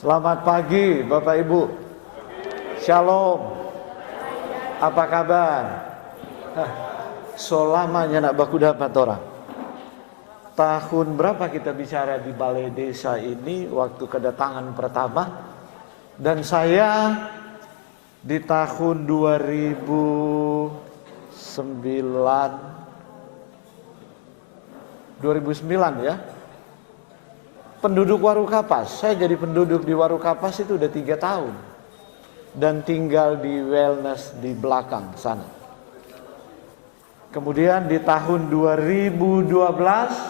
Selamat pagi Bapak Ibu. Shalom. Apa kabar? So lamanya nak baku dapat orang. Tahun berapa kita bicara di balai desa ini waktu kedatangan pertama? Dan saya di tahun 2009 ya. Penduduk Warukapas, saya jadi penduduk di Warukapas itu udah 3 tahun. Dan tinggal di wellness di belakang sana. Kemudian di tahun 2012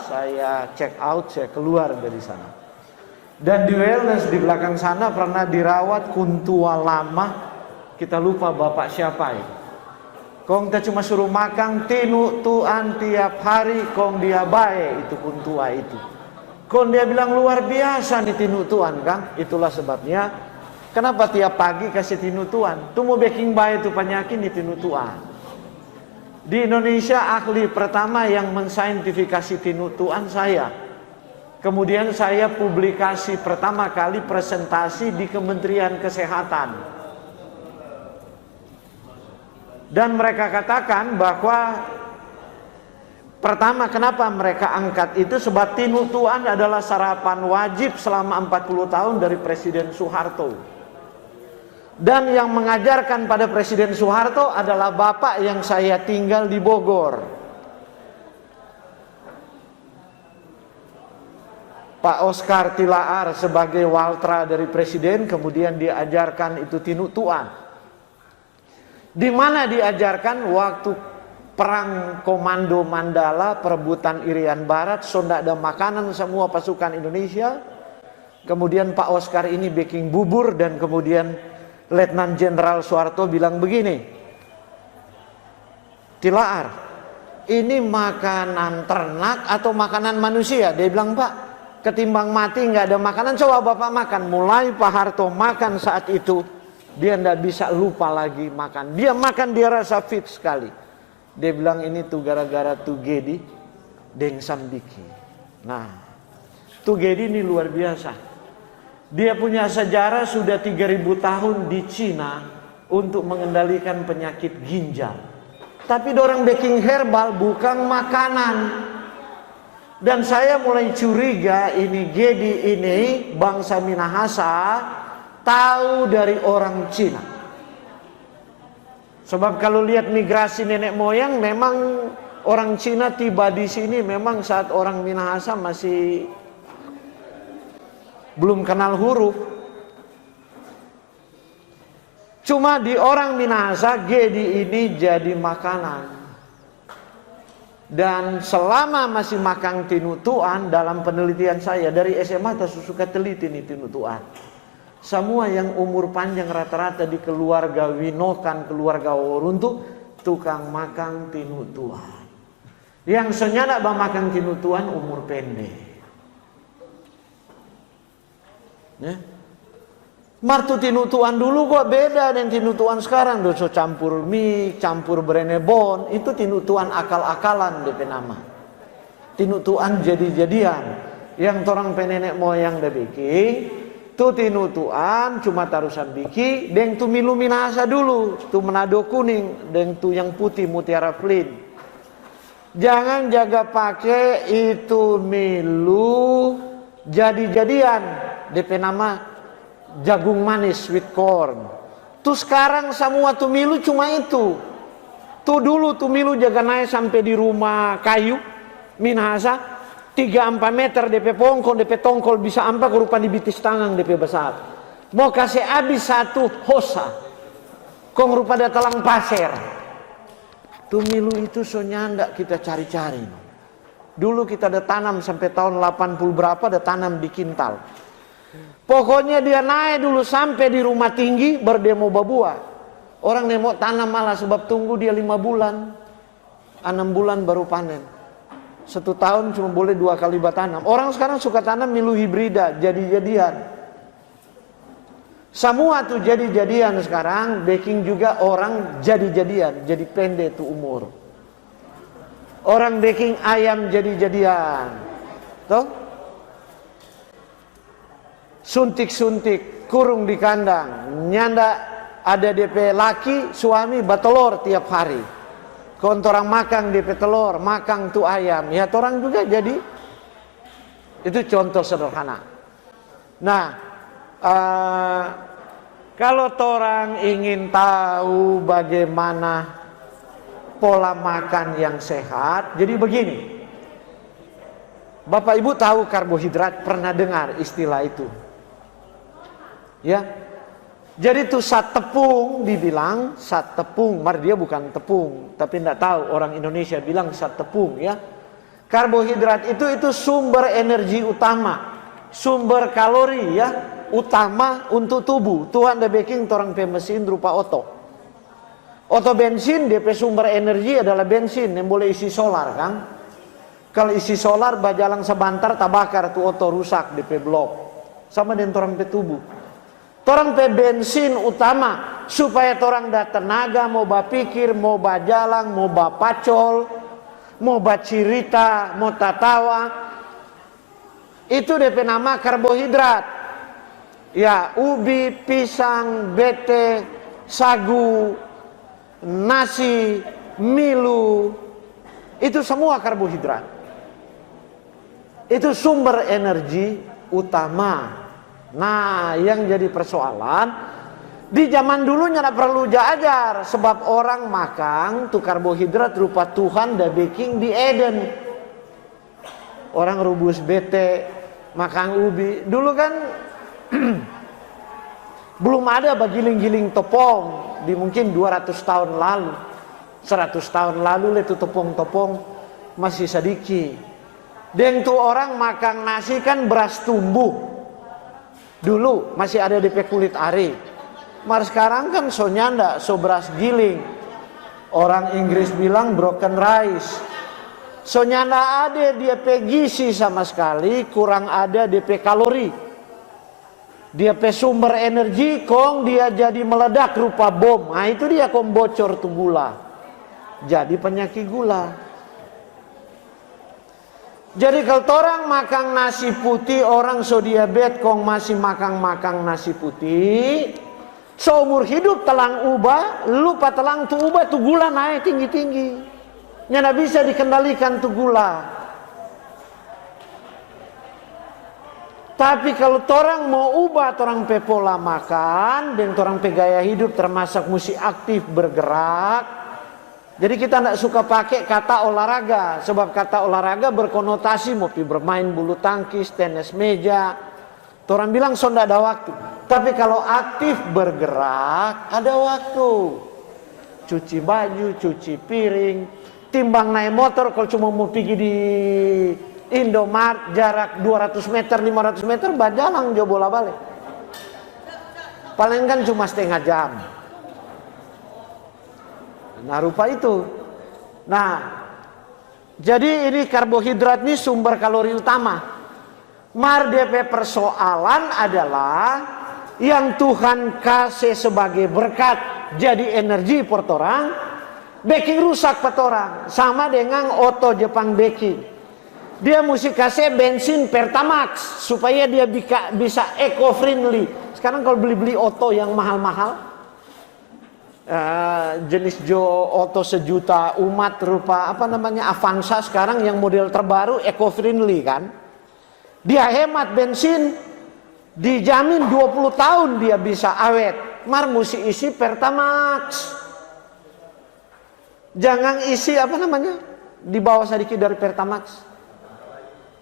saya check out, saya keluar dari sana. Dan di wellness di belakang sana pernah dirawat kuntua lama, kita lupa bapak siapa itu. Kong kita cuma suruh makan tinu tuan tiap hari, kong dia baik itu kuntua itu. Kong dia bilang luar biasa nih tinu tuan Kang. Itulah sebabnya kenapa tiap pagi kasih tinu tuan. Tuh mau baking baik itu penyakit di tinu tuan. Di Indonesia ahli pertama yang mensaintifikasi tinu tuan saya. Kemudian saya publikasi pertama kali presentasi di Kementerian Kesehatan. Dan mereka katakan bahwa pertama kenapa mereka angkat itu sebab tinu tuan adalah sarapan wajib selama 40 tahun dari Presiden Soeharto. Dan yang mengajarkan pada Presiden Soeharto adalah bapak yang saya tinggal di Bogor. Pak Oscar Tilaar sebagai waltra dari Presiden, kemudian diajarkan itu tinu tuan. Di mana diajarkan waktu Perang Komando Mandala, perebutan Irian Barat, sondak ada makanan semua pasukan Indonesia. Kemudian Pak Oscar ini baking bubur dan kemudian Letnan Jenderal Soeharto bilang begini, Tilaar, ini makanan ternak atau makanan manusia? Dia bilang, Pak, ketimbang mati nggak ada makanan, coba Bapak makan. Mulai Pak Harto makan saat itu, dia nggak bisa lupa lagi makan. Dia makan, dia rasa fit sekali. Dia bilang ini tuh gara-gara Tugedi Deng Sambiki. Nah, Tugedi ini luar biasa. Dia punya sejarah sudah 3000 tahun di Cina untuk mengendalikan penyakit ginjal. Tapi orang baking herbal bukan makanan. Dan saya mulai curiga ini Gedi ini bangsa Minahasa tahu dari orang Cina. Sebab kalau lihat migrasi nenek moyang, memang orang Cina tiba di sini memang saat orang Minahasa masih belum kenal huruf. Cuma di orang Minahasa, Gedi ini jadi makanan. Dan selama masih makan tinu tuan, dalam penelitian saya dari SMA saya suka teliti nih tinu tuan. Semua yang umur panjang rata-rata di keluarga Winokan, keluarga Woruntu, tukang makan tinu tuan. Yang senyana bang makan tinu tuan umur pendek. Ya. Martu tinu tuan dulu kok beda dengan tinu tuan sekarang. Doso campur mie, campur brenebon. Itu tinu tuan akal-akalan DP nama. Tinu tuan jadi-jadian. Yang orang penenek moyang dah bikin. Tu tinu tuan cuma tarusan biki, deng tu milu Minahasa dulu, tu Manado kuning, deng tu yang putih Mutiara Flint. Jangan jaga pakai itu milu jadi-jadian, DP nama jagung manis sweet corn. Tu sekarang semua tu milu cuma itu. Tu dulu tu milu jaga naik sampai di rumah kayu Minahasa. 3-4 meter DP pongkol, DP tongkol bisa ampak rupa di bitis tangan DP besar. Mau kasih habis satu hosa. Kong rupa ada telang pasir. Tumilu itu so nyandak kita cari-cari. Dulu kita ada tanam sampai tahun 80 berapa ada tanam di kintal. Pokoknya dia naik dulu sampai di rumah tinggi berdemo babua. Orang nemo tanam malah sebab tunggu dia 5 bulan. 6 bulan baru panen. 1 tahun cuma boleh 2 kali bertanam. Orang sekarang suka tanam milu hibrida, jadi-jadian. Semua tuh jadi-jadian sekarang, baking juga orang jadi-jadian, jadi pendek tuh umur. Orang baking ayam jadi-jadian. Tuh? suntik-suntik, kurung di kandang, nyanda ada DP laki, suami batelor tiap hari. Kontorang makang DP telur, makang tu ayam, ya torang juga jadi. Itu contoh sederhana. Nah, kalau torang ingin tahu bagaimana pola makan yang sehat, jadi begini. Bapak Ibu tahu karbohidrat, pernah dengar istilah itu? Ya. Jadi tuh sat tepung dibilang sat tepung, mar dia bukan tepung, tapi tidak tahu orang Indonesia bilang sat tepung ya. Karbohidrat itu sumber energi utama, sumber kalori ya, utama untuk tubuh. Tuhan udah bikin orang pe mesin rupa oto. Oto bensin DP sumber energi adalah bensin yang boleh isi solar kan. Kalau isi solar bajalang sebentar tabakar tuh oto rusak DP blok. Sama dengan orang pe tubuh. Torang pe bensin utama supaya torang dah tenaga mau bapikir, mau bajalang, mau bapacol, mau bacirita, mau tatawa. Itu DP nama karbohidrat. Ya, ubi, pisang, bete, sagu, nasi, milu. Itu semua karbohidrat. Itu sumber energi utama. Nah, yang jadi persoalan di zaman dulunya tidak perlu ajar, sebab orang makan tuh karbohidrat rupa Tuhan dah baking di Eden. Orang rubus bete, makan ubi. Dulu kan belum ada bagiling-giling tepung di mungkin 200 tahun lalu. 100 tahun lalu itu tepung-tepung masih sedikit. Dan tuh orang makan nasi kan beras tumbuh. Dulu masih ada DP kulit ari. Mar sekarang kan so nyanda, so beras giling. Orang Inggris bilang broken rice. So nyanda ada DP gizi sama sekali, kurang ada DP kalori. DP sumber energi kong dia jadi meledak rupa bom. Nah itu dia kong bocor tuh gula. Jadi penyakit gula. Jadi kalau orang makan nasi putih, orang so diabetes kong masih makan nasi putih, seumur hidup telang ubah, lupa telang tu ubah tu gula naik tinggi-tinggi. Nggak bisa dikendalikan tu gula. Tapi kalau orang mau ubah orang pe pola makan dan orang pe gaya hidup termasuk mesti aktif bergerak. Jadi kita tidak suka pakai kata olahraga, sebab kata olahraga berkonotasi mau bermain bulu tangkis, tenis meja. Orang bilang so tidak ada waktu. Tapi kalau aktif bergerak ada waktu. Cuci baju, cuci piring, timbang naik motor kalau cuma mau pergi di Indomart jarak 200 meter, 500 meter, bajalang jo bola balik. Paling kan cuma setengah jam. Nah rupa itu. Nah jadi ini karbohidrat ini sumber kalori utama. Mar DP persoalan adalah yang Tuhan kasih sebagai berkat jadi energi per orang, baking rusak per orang. Sama dengan oto Jepang baking. Dia mesti kasih bensin Pertamax supaya dia bisa eco friendly. Sekarang kalau beli oto yang mahal-mahal, jenis oto sejuta umat rupa apa namanya Avanza sekarang yang model terbaru eco friendly kan, dia hemat bensin, dijamin 20 tahun dia bisa awet. Mar mesti isi Pertamax, jangan isi apa namanya di bawah sedikit dari Pertamax,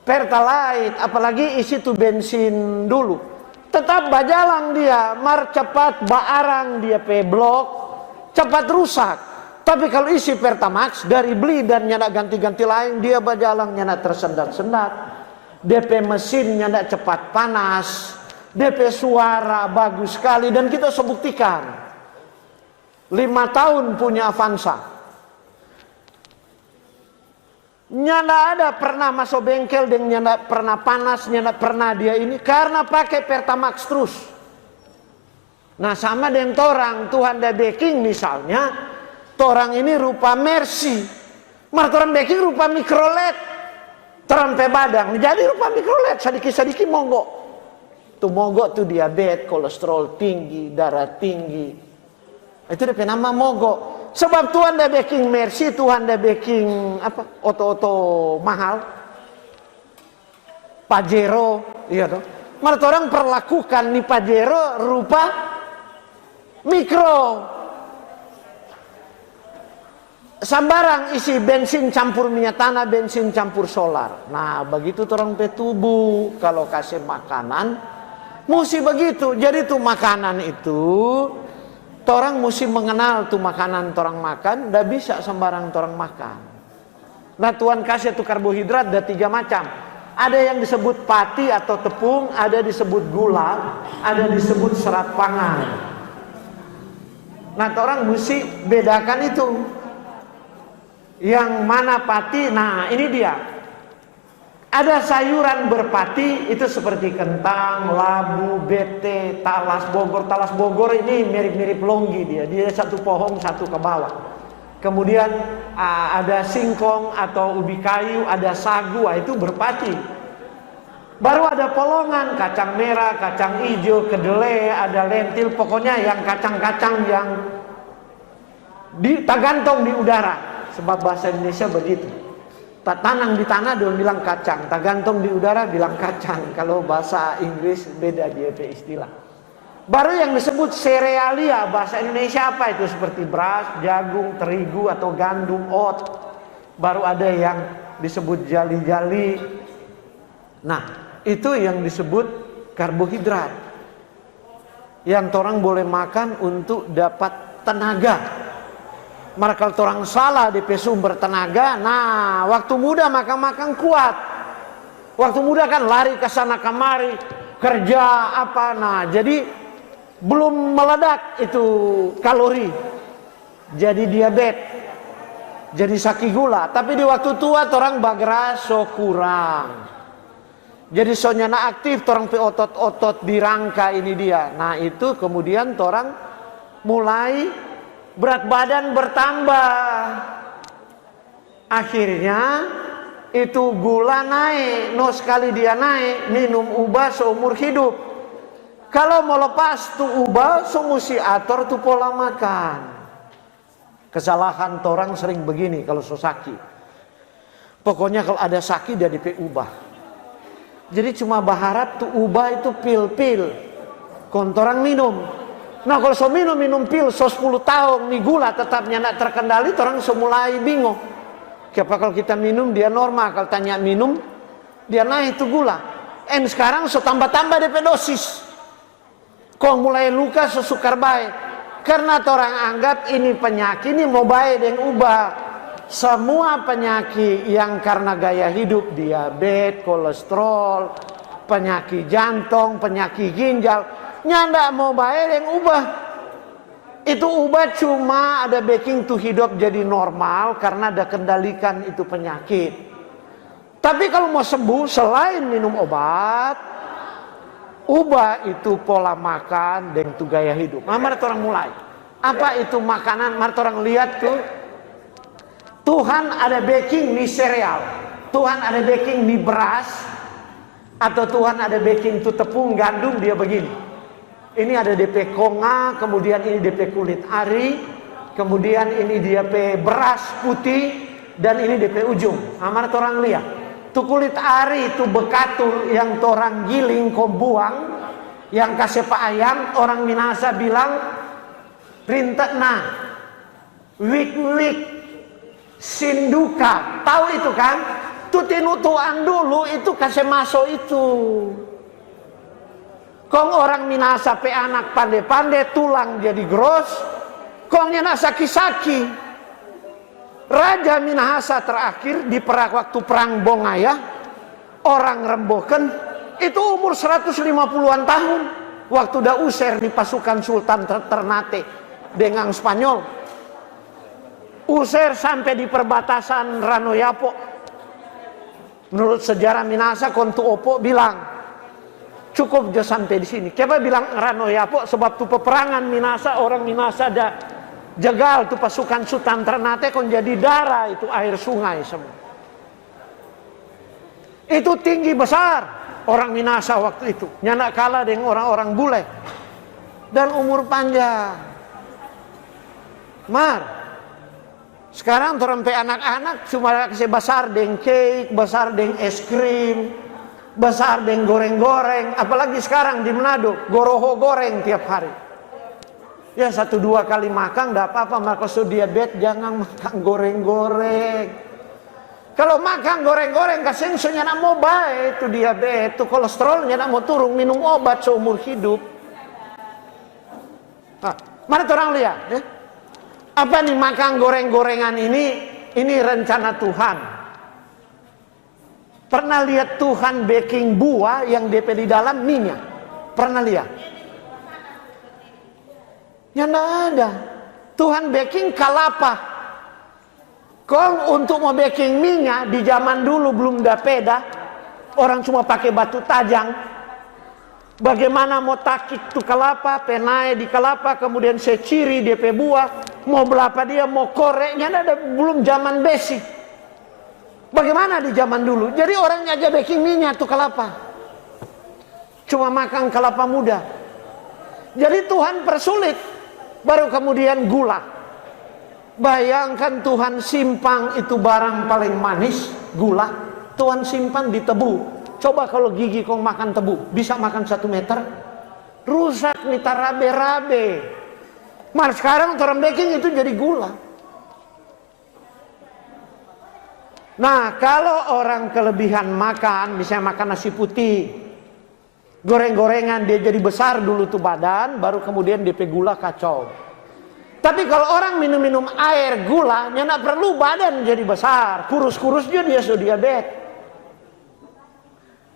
Pertalite, apalagi isi tuh bensin dulu. Tetap bajalang dia, mar cepat baarang dia pe blok, cepat rusak. Tapi kalau isi Pertamax dari beli dan nyana ganti-ganti lain, dia bajalang nyana tersendat-sendat. DP mesin nyana cepat panas, DP suara bagus sekali, dan kita sebuktikan 5 tahun punya Avanza. Nyana ada pernah masuk bengkel dan nyana pernah panas, nyana pernah dia ini karena pakai Pertamax terus. Nah sama dengan torang, Tuhan dah baking misalnya, torang ini rupa Mercy, mar torang baking rupa mikrolet, torang pe badang, jadi rupa mikrolet, sedikit-sedikit monggo. Tu mogok tu diabetes, kolesterol tinggi, darah tinggi. Itu dia nama mogok. Sebab Tuhan dah backing Mercy, Tuhan dah backing apa? Oto-oto mahal. Pajero, iya toh. Mereka orang perlakukan nih Pajero rupa mikro. Sambarang isi bensin campur minyak tanah, bensin campur solar. Nah, begitu orang pe tubuh kalau kasih makanan mesti begitu. Jadi tuh makanan itu orang mesti mengenal tuh makanan orang makan, dah bisa sembarang orang makan. Nah, Tuhan kasih tuh karbohidrat ada 3 macam. Ada yang disebut pati atau tepung, ada disebut gula, ada disebut serat pangan. Nah, orang mesti bedakan itu. Yang mana pati, nah ini dia. Ada sayuran berpati, itu seperti kentang, labu, bete, talas Bogor. Talas Bogor ini mirip-mirip longgi dia. Dia satu pohon, satu ke bawah. Kemudian ada singkong atau ubi kayu, ada sagu, itu berpati. Baru ada polongan, kacang merah, kacang hijau, kedelai, ada lentil. Pokoknya yang kacang-kacang yang tergantung di udara. Sebab bahasa Indonesia begitu. Tak tanam di tanah dia bilang kacang, tak gantung di udara bilang kacang. Kalau bahasa Inggris beda dia pe istilah. Baru yang disebut serealia, bahasa Indonesia apa itu? Seperti beras, jagung, terigu atau gandum, oat. Baru ada yang disebut jali-jali. Nah, itu yang disebut karbohidrat. Yang orang boleh makan untuk dapat tenaga. Maka kalau orang salah di sumber tenaga, nah waktu muda makan kuat. Waktu muda kan lari ke sana kemari, kerja apa, nah jadi belum meledak itu kalori. Jadi diabetes, jadi sakit gula. Tapi di waktu tua orang bagras so kurang. Jadi soalnya aktif, orang pe otot-otot di rangka ini dia. Nah itu kemudian orang mulai berat badan bertambah. Akhirnya itu gula naik. No sekali dia naik, minum ubah seumur hidup. Kalau mau lepas tuh ubah, so mesti atur tuh pola makan. Kesalahan orang sering begini kalau so sakit. Pokoknya kalau ada sakit dia DP ubah. Jadi cuma berharap tuh ubah itu pil-pil. Kontoran minum. Nah kalau so minum pil so 10 tahun nih gula tetapnya tidak terkendali, orang so mulai bingung. Kenapa kalau kita minum dia normal, kalau tanya minum dia naik itu gula. Sekarang so tambah-tambah DP dosis. Kok mulai luka so sukar baik. Karena orang anggap ini penyakit ini mau baik dan ubah. Semua penyakit yang karena gaya hidup, diabetes, kolesterol, penyakit jantung, penyakit ginjal, nyandak mau bayar yang ubah. Itu ubah cuma ada backing tuh hidup jadi normal karena ada kendalikan itu penyakit. Tapi kalau mau sembuh selain minum obat, ubah itu pola makan dan itu gaya hidup. Mari orang mulai. Apa itu makanan? Mari orang lihat tuh. Tuhan ada backing di sereal. Tuhan ada backing di beras. Atau Tuhan ada backing tuh tepung, gandum, dia begini. Ini ada DP konga, kemudian ini DP kulit ari, kemudian ini DP beras putih, dan ini DP ujung. Amanat orang lihat. Tuh kulit ari, itu bekatul yang orang giling, kau buang, yang kasih pak ayam, orang Minahasa bilang, rintek nah, wik-wik, sinduka, tahu itu kan? Tuh tinutuan dulu itu kasih masuk itu. Kong orang Minahasa pe anak pandai-pandai tulang jadi gros, kongnya nak saki-saki. Raja Minahasa terakhir di waktu perang Bongaya, orang remboken itu umur 150-an tahun. Waktu dah usir di pasukan Sultan Ternate dengan Spanyol. Usir sampai di perbatasan Ranoyapo. Menurut sejarah Minahasa, Kontu Opo bilang, cukup dia sampai di sini. Kenapa bilang Ranoyapo? Sebab tuh peperangan Minahasa, orang Minahasa ada jegal tuh pasukan Sultan Ternate kon jadi darah itu air sungai semua. Itu tinggi besar. orang Minasa waktu itu. Nyana kalah dengan orang-orang bule. Dan umur panjang. Mar, sekarang terempe anak-anak cuma kasih besar dengan cake, besar dengan es krim, besar dengan goreng-goreng. Apalagi sekarang di Manado, goroho goreng tiap hari. Ya 1-2 kali makan enggak apa-apa, maka diabetes jangan makan goreng-goreng. Kalau makan goreng-goreng kasih nyana mau baik itu diabetes, itu kolesterolnya nak mau turun, minum obat seumur hidup. Nah, mana orang lihat ya? Apa nih makan goreng-gorengan ini rencana Tuhan. Pernah lihat Tuhan baking buah yang DP di dalam minyak? Pernah lihat? Ya enggak ada. Tuhan baking kalapa. Kalau untuk mau baking minyak di zaman dulu belum ada peda, orang cuma pakai batu tajam. Bagaimana mau takik tu kelapa, penai di kelapa, kemudian seciri DP buah, mau belapa dia, mau koreknya, ada belum zaman besi. Bagaimana di zaman dulu? Jadi orangnya aja baking minyak tu kelapa. Cuma makan kelapa muda. Jadi Tuhan persulit, baru kemudian gula. Bayangkan Tuhan simpan itu barang paling manis, gula, Tuhan simpan di tebu. Coba kalau gigi kau makan tebu, bisa makan 1 meter? Rusak nih tarabe-rabe. Mar sekarang orang baking itu jadi gula. Nah kalau orang kelebihan makan, misalnya makan nasi putih, goreng-gorengan dia jadi besar dulu tuh badan, baru kemudian DP gula kacau. Tapi kalau orang minum-minum air gula, nggak perlu badan jadi besar, kurus-kurus dia sudah diabetes.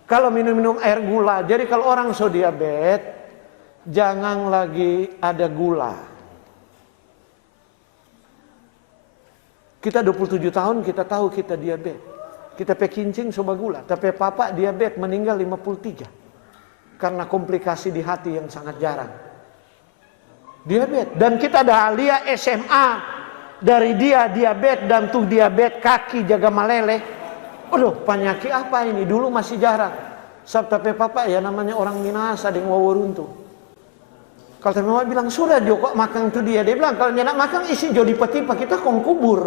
Kalau minum-minum air gula, jadi kalau orang so diabetes, jangan lagi ada gula. Kita 27 tahun kita tahu kita diabetes. Kita pekincing soba gula, tapi papa diabetes meninggal 53. Karena komplikasi di hati yang sangat jarang. Diabetes. Dan kita ada ahli SMA dari dia diabetes dan tuh diabetes kaki jaga meleleh. Aduh, penyakit apa ini? Dulu masih jarang. Tapi papa ya namanya orang Minasa dengan waworuntu. Kalau mama bilang sudah Joko makan itu dia bilang kalau dia nak makan isi jodi petipa kita kong kubur.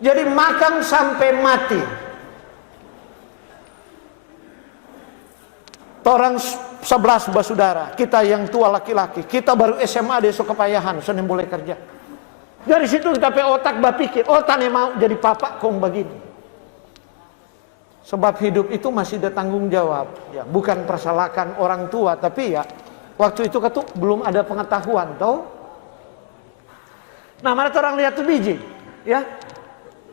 Jadi makan sampai mati. Orang 11 bersaudara, kita yang tua laki-laki, kita baru SMA besok kepayahan, Senin boleh kerja. Dari situ kita pe otak berpikir, tane mau jadi papa kong begini. Sebab hidup itu masih ada tanggung jawab, ya bukan persalahkan orang tua, tapi ya waktu itu ketuk belum ada pengetahuan, toh. Nah, mana orang lihat tuh biji, ya.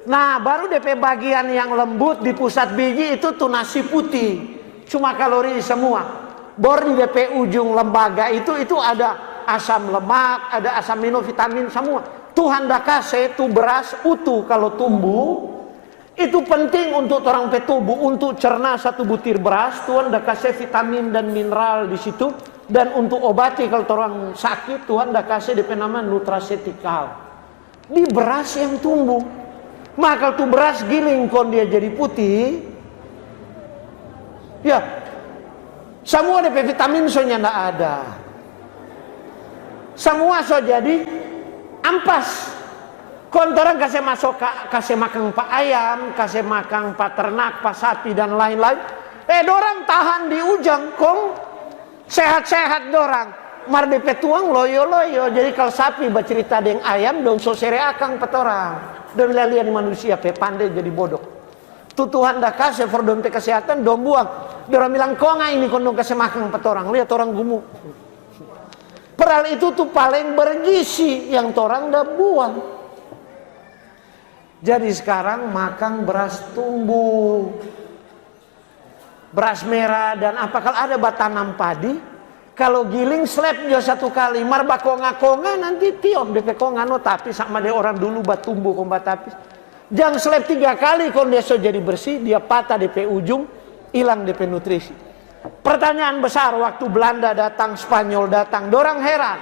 Nah, baru DP bagian yang lembut di pusat biji itu tuh nasi putih, cuma kalori semua. Bor di DP ujung lembaga itu ada asam lemak, ada asam amino, vitamin semua. Tuhan dah kasih tuh beras utuh kalau tumbuh. Itu penting untuk orang tubuh, untuk cerna 1 butir beras, Tuhan dah kasih vitamin dan mineral di situ. Dan untuk obati kalau orang sakit, Tuhan dah kasih DP nama nutraceutical. Di beras yang tumbuh. Maka tuh beras giling kon dia jadi putih. Ya, semua DP vitamin soalnya ndak ada. Semua so jadi ampas. Kontoran kasih masuk kasih makan pak ayam, kasih makan pak ternak, pak sapi dan lain-lain. Dorang tahan di ujung, kong sehat-sehat dorang. Mar DP tuang loyo-loyo. Jadi kalau sapi bercerita dengan ayam, dong so sere akang petorang. Dong lihat manusia pe pandai jadi bodoh. Tu Tuhan dah kasih for dong kesehatan, dong buang. Dorang bilang konga ini kondong kasih makan petorang. Lihat orang gemuk. Padahal itu tuh paling bergizi yang torang dah buang. Jadi sekarang makan beras tumbuh, beras merah dan apa kalau ada batanam padi, kalau giling slap jo 1 kali, marba konga-konga nanti tiop DP konga no tapi sama dia orang dulu batumbuh kombat tapi. Jangan slap 3 kali kon dia so jadi bersih, dia patah DP ujung, hilang DP nutrisi. Pertanyaan besar waktu Belanda datang, Spanyol datang, dorang heran.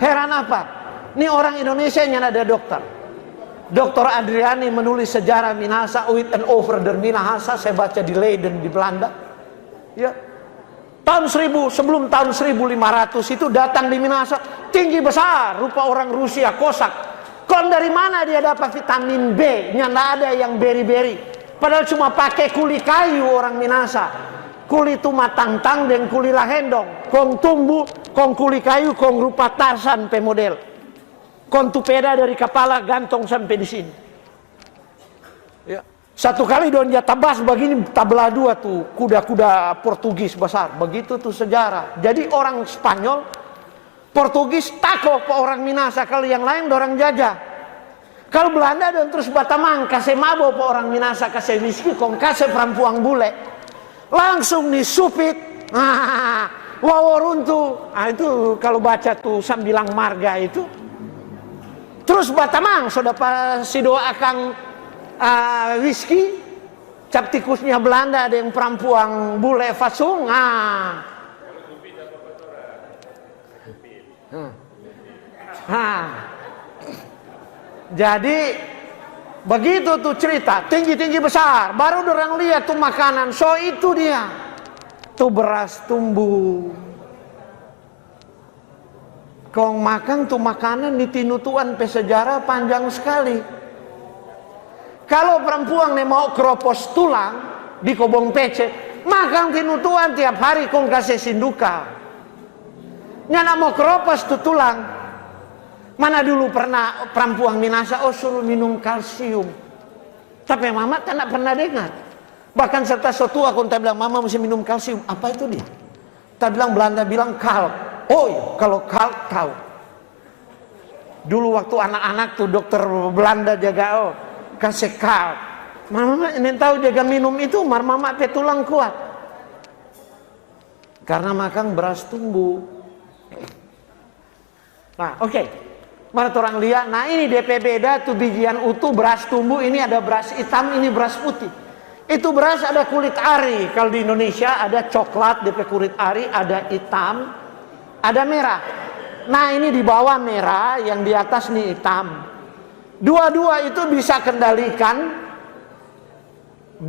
Heran apa? Ini orang Indonesia yang ada dokter. Dr. Adriani menulis sejarah Minahasa, with and over der Minahasa. Saya baca di Leiden di Belanda. Ya. Sebelum tahun 1500 itu datang di Minahasa, tinggi besar, rupa orang Rusia, kosak. Kon dari mana dia dapat vitamin B? Nya nggak ada yang beri-beri. Padahal cuma pakai kuli kayu orang Minahasa. Kuli itu matang-tang dan kuli lahendong. Kong tumbuh, kong kuli kayu, kong rupa Tarsan pemodel. Kontupeda dari kepala gantung sampai di sini. Ya. Satu kali don dia tabas begini tabla dua tuh kuda-kuda Portugis besar. Begitu tuh sejarah. Jadi orang Spanyol, Portugis takut ke orang Minahasa. Kalau yang lain orang jajah. Kalau Belanda don terus batamang kasih mabo ke orang Minahasa, kasih whisky, kong kasih perempuan bule. Langsung disupit. Waworuntu. Nah, itu kalau baca tuh Sambilang Marga itu. Terus batamang sudah si doa akang whisky, cap tikusnya Belanda ada yang perempuan bule fasung. Jadi begitu tuh cerita, tinggi-tinggi besar. Baru orang lihat tuh makanan, so itu dia. Tuh beras tumbuh. Kong makan tuh makanan di tinutuan pesejarah panjang sekali. Kalau perempuan nih mau keropos tulang di kobong pece, makan tinutuan tiap hari kong kasih sinduka. Nyana mau keropos tuh tulang. Mana dulu pernah perempuan Minahasa suruh minum kalsium. Tapi mama tak pernah dengar. Bahkan serta sotua aku tak bilang mama mesti minum kalsium. Apa itu dia? Tak bilang Belanda bilang kalk. Oh iya, kalau kalk tahu. Dulu waktu anak-anak tuh dokter Belanda jaga kasih kalk. Mama ini tahu jaga minum itu, mama tulang kuat. Karena makan beras tumbuh. Nah, oke. Mana orang lihat? Nah, ini DP beda tuh bijian utuh beras tumbuh, ini ada beras hitam, ini beras putih. Itu beras ada kulit ari. Kalau di Indonesia ada coklat DP kulit ari, ada hitam, ada merah. Nah ini di bawah merah, yang di atas nih hitam. Dua-dua itu bisa kendalikan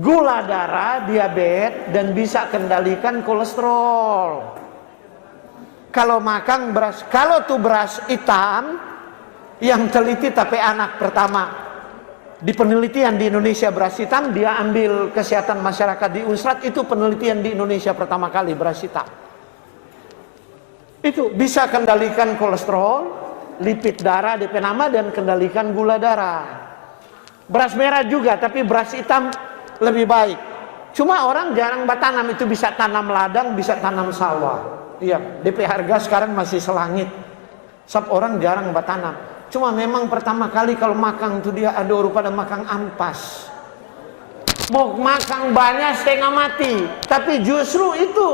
gula darah, diabetes, dan bisa kendalikan kolesterol. Kalau makan beras, kalau tuh beras hitam, yang teliti tapi anak pertama. Di penelitian di Indonesia beras hitam, dia ambil kesehatan masyarakat di Unsrat, itu penelitian di Indonesia pertama kali beras hitam. Itu bisa kendalikan kolesterol, lipid darah DP nama, dan kendalikan gula darah. Beras merah juga, tapi beras hitam lebih baik. Cuma orang jarang bertanam, itu bisa tanam ladang, bisa tanam sawah. Iya, DP harga sekarang masih selangit. Sebab orang jarang bertanam. Cuma memang pertama kali kalau makan itu dia ada pada makan ampas. Mau makan banyak setengah mati, tapi justru itu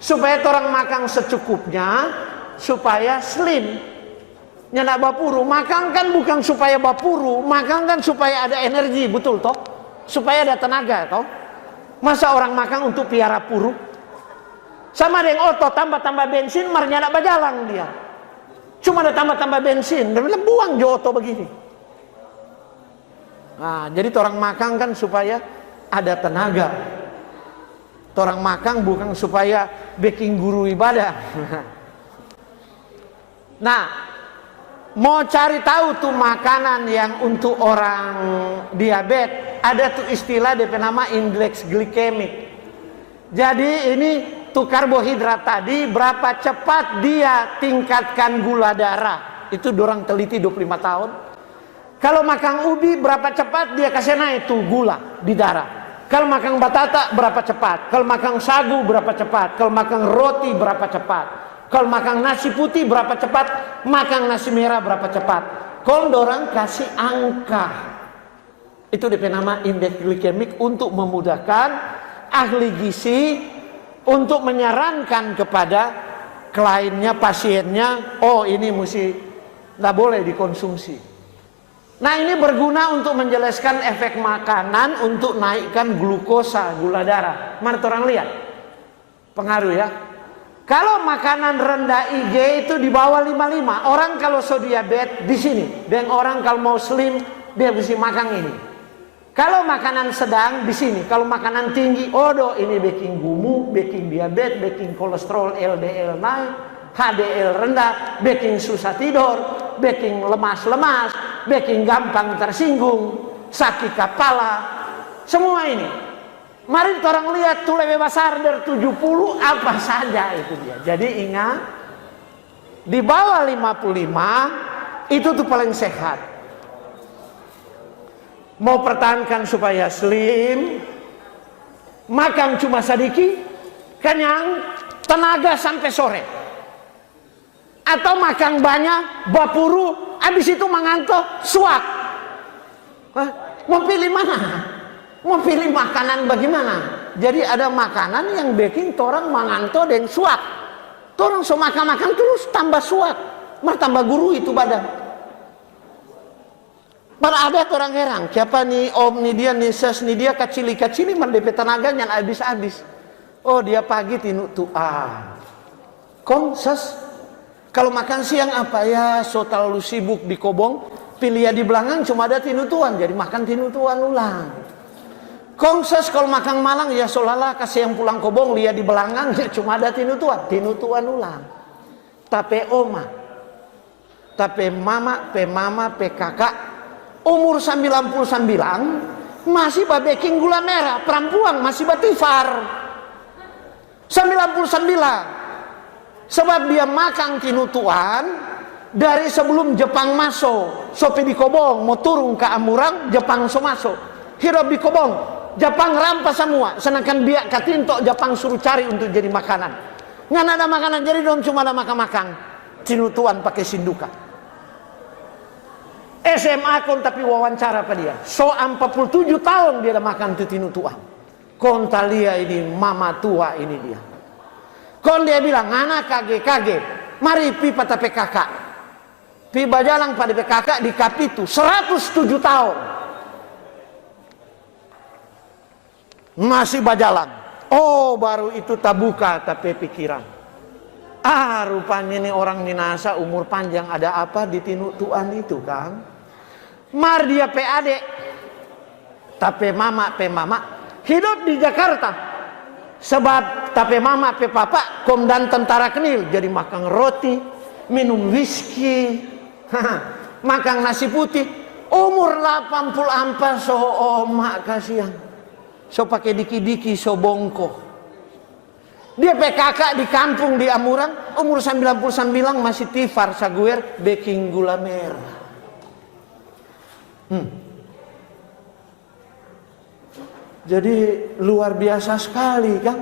supaya orang makan secukupnya, supaya slim. Nyana bapuru, makan kan bukan supaya bapuru, makan kan supaya ada energi, betul toh? Supaya ada tenaga toh? Masa orang makan untuk piara puru? Sama dengan otot, tambah-tambah bensin, marnya nak berjalan dia. Cuma ada tambah-tambah bensin, dan bilang buang jo otot begini. Nah, jadi orang makan kan supaya ada tenaga. Orang makan bukan supaya bikin guru ibadah. Nah, mau cari tahu tuh makanan yang untuk orang diabetes, ada tuh istilah DP nama indeks glikemik. Jadi ini tuh karbohidrat tadi berapa cepat dia tingkatkan gula darah. Itu dorang teliti 25 tahun. Kalau makan ubi berapa cepat dia kasih naik tuh gula di darah. Kalau makan batata berapa cepat, kalau makan sagu berapa cepat, kalau makan roti berapa cepat, kalau makan nasi putih berapa cepat, makan nasi merah berapa cepat. Kalau orang kasih angka, itu DP nama indeks glikemik untuk memudahkan ahli gizi untuk menyarankan kepada kliennya, pasiennya, oh ini mesti nggak boleh dikonsumsi. Nah ini berguna untuk menjelaskan efek makanan untuk naikkan glukosa, gula darah. Mana orang lihat? Pengaruh ya. Kalau makanan rendah IG itu di bawah 55. Orang kalau so diabetes di sini. Dan orang kalau mau slim dia mesti makan ini. Kalau makanan sedang di sini, kalau makanan tinggi, ini bikin gumu, bikin diabetes, bikin kolesterol LDL naik, HDL rendah, bikin susah tidur, bikin lemas-lemas, bikin gampang tersinggung, sakit kepala, semua ini. Mari orang lihat tuh lebih besar dari 70 apa saja itu dia. Jadi ingat, di bawah 55 itu tuh paling sehat. Mau pertahankan supaya slim, makan cuma sedikit, kenyang, tenaga sampai sore. Atau makan banyak, bapuru, habis itu mengantuk, suak. Mau pilih mana? Mau pilih makanan bagaimana? Jadi ada makanan yang bikin orang mengantuk dan suak. Orang so makan-makan terus tambah suak, tambah guru itu badan. Malah ada orang heran, siapa nih om nih dia nih ses nih dia kacili mendepe tenaganya habis-habis. Dia pagi tinuk tuan. Ses, kalau makan siang apa ya? So terlalu sibuk di kobong, pilih di belakang cuma ada tinuk tuan, jadi makan tinuk tuan ulang. Ses kalau makan malang ya solala kasih yang pulang kobong lihat di belakang ya cuma ada tinuk tuan ulang. Tapi oma, tapi mama, pe kakak. Umur 99 masih babeking gula merah, perempuan masih batifar 99. Sebab dia makan tinutuan dari sebelum Jepang masuk. Sopi di kobong mau turun ke Amurang, Jepang so masuk. Hidup di kobong, Jepang rampas semua. Sedangkan biak katintok Jepang suruh cari untuk jadi makanan. Nggak ada makanan, jadi dong cuma ada makan-makan tinutuan pakai sinduka. SMA kon tapi wawancara apa dia. So 47 tahun dia dah makan tutinu tua. Kon talia ini mama tua ini dia. Kon dia bilang anak kage. Mari pi pada PKK. Pi bajalang pada PKK di Kapitu 107 tahun. Masih bajalang. Baru itu tabuka tapi pikiran. Rupanya ini orang minasa umur panjang ada apa di tinu tuan itu kan. Mar dia PAD, tapi mama hidup di Jakarta. Sebab tapi mama papa komandan tentara Kenil, jadi makan roti, minum whisky, makan nasi putih. Umur 84 so mak kasihan, so pakai diki-diki so bongko. Dia PKK di kampung di Amurang, umur 99 masih tifar saguer baking gula merah. Jadi luar biasa sekali kan.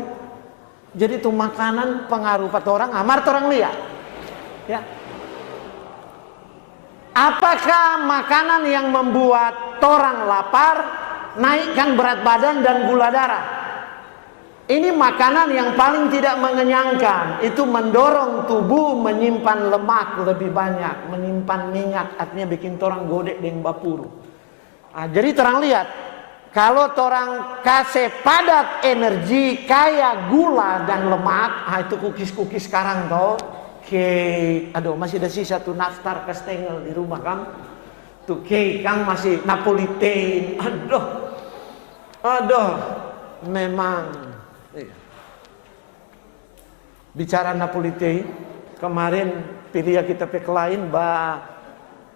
Jadi itu makanan pengaruh pada orang, amar orang lihat. Ya. Apakah makanan yang membuat orang lapar, naikkan berat badan dan gula darah? Ini makanan yang paling tidak mengenyangkan. Itu mendorong tubuh menyimpan lemak lebih banyak, menyimpan minyak, artinya bikin orang godek dengan bapuru. Jadi terang lihat, kalau orang kasih padat energi kaya gula dan lemak, itu cookies sekarang toh. Cake, masih ada sisa tuh nastar kastengel di rumah kan. Tuh cake kan masih Napolitain. Memang. Bicara Napolitain, kemarin pilih kita lain,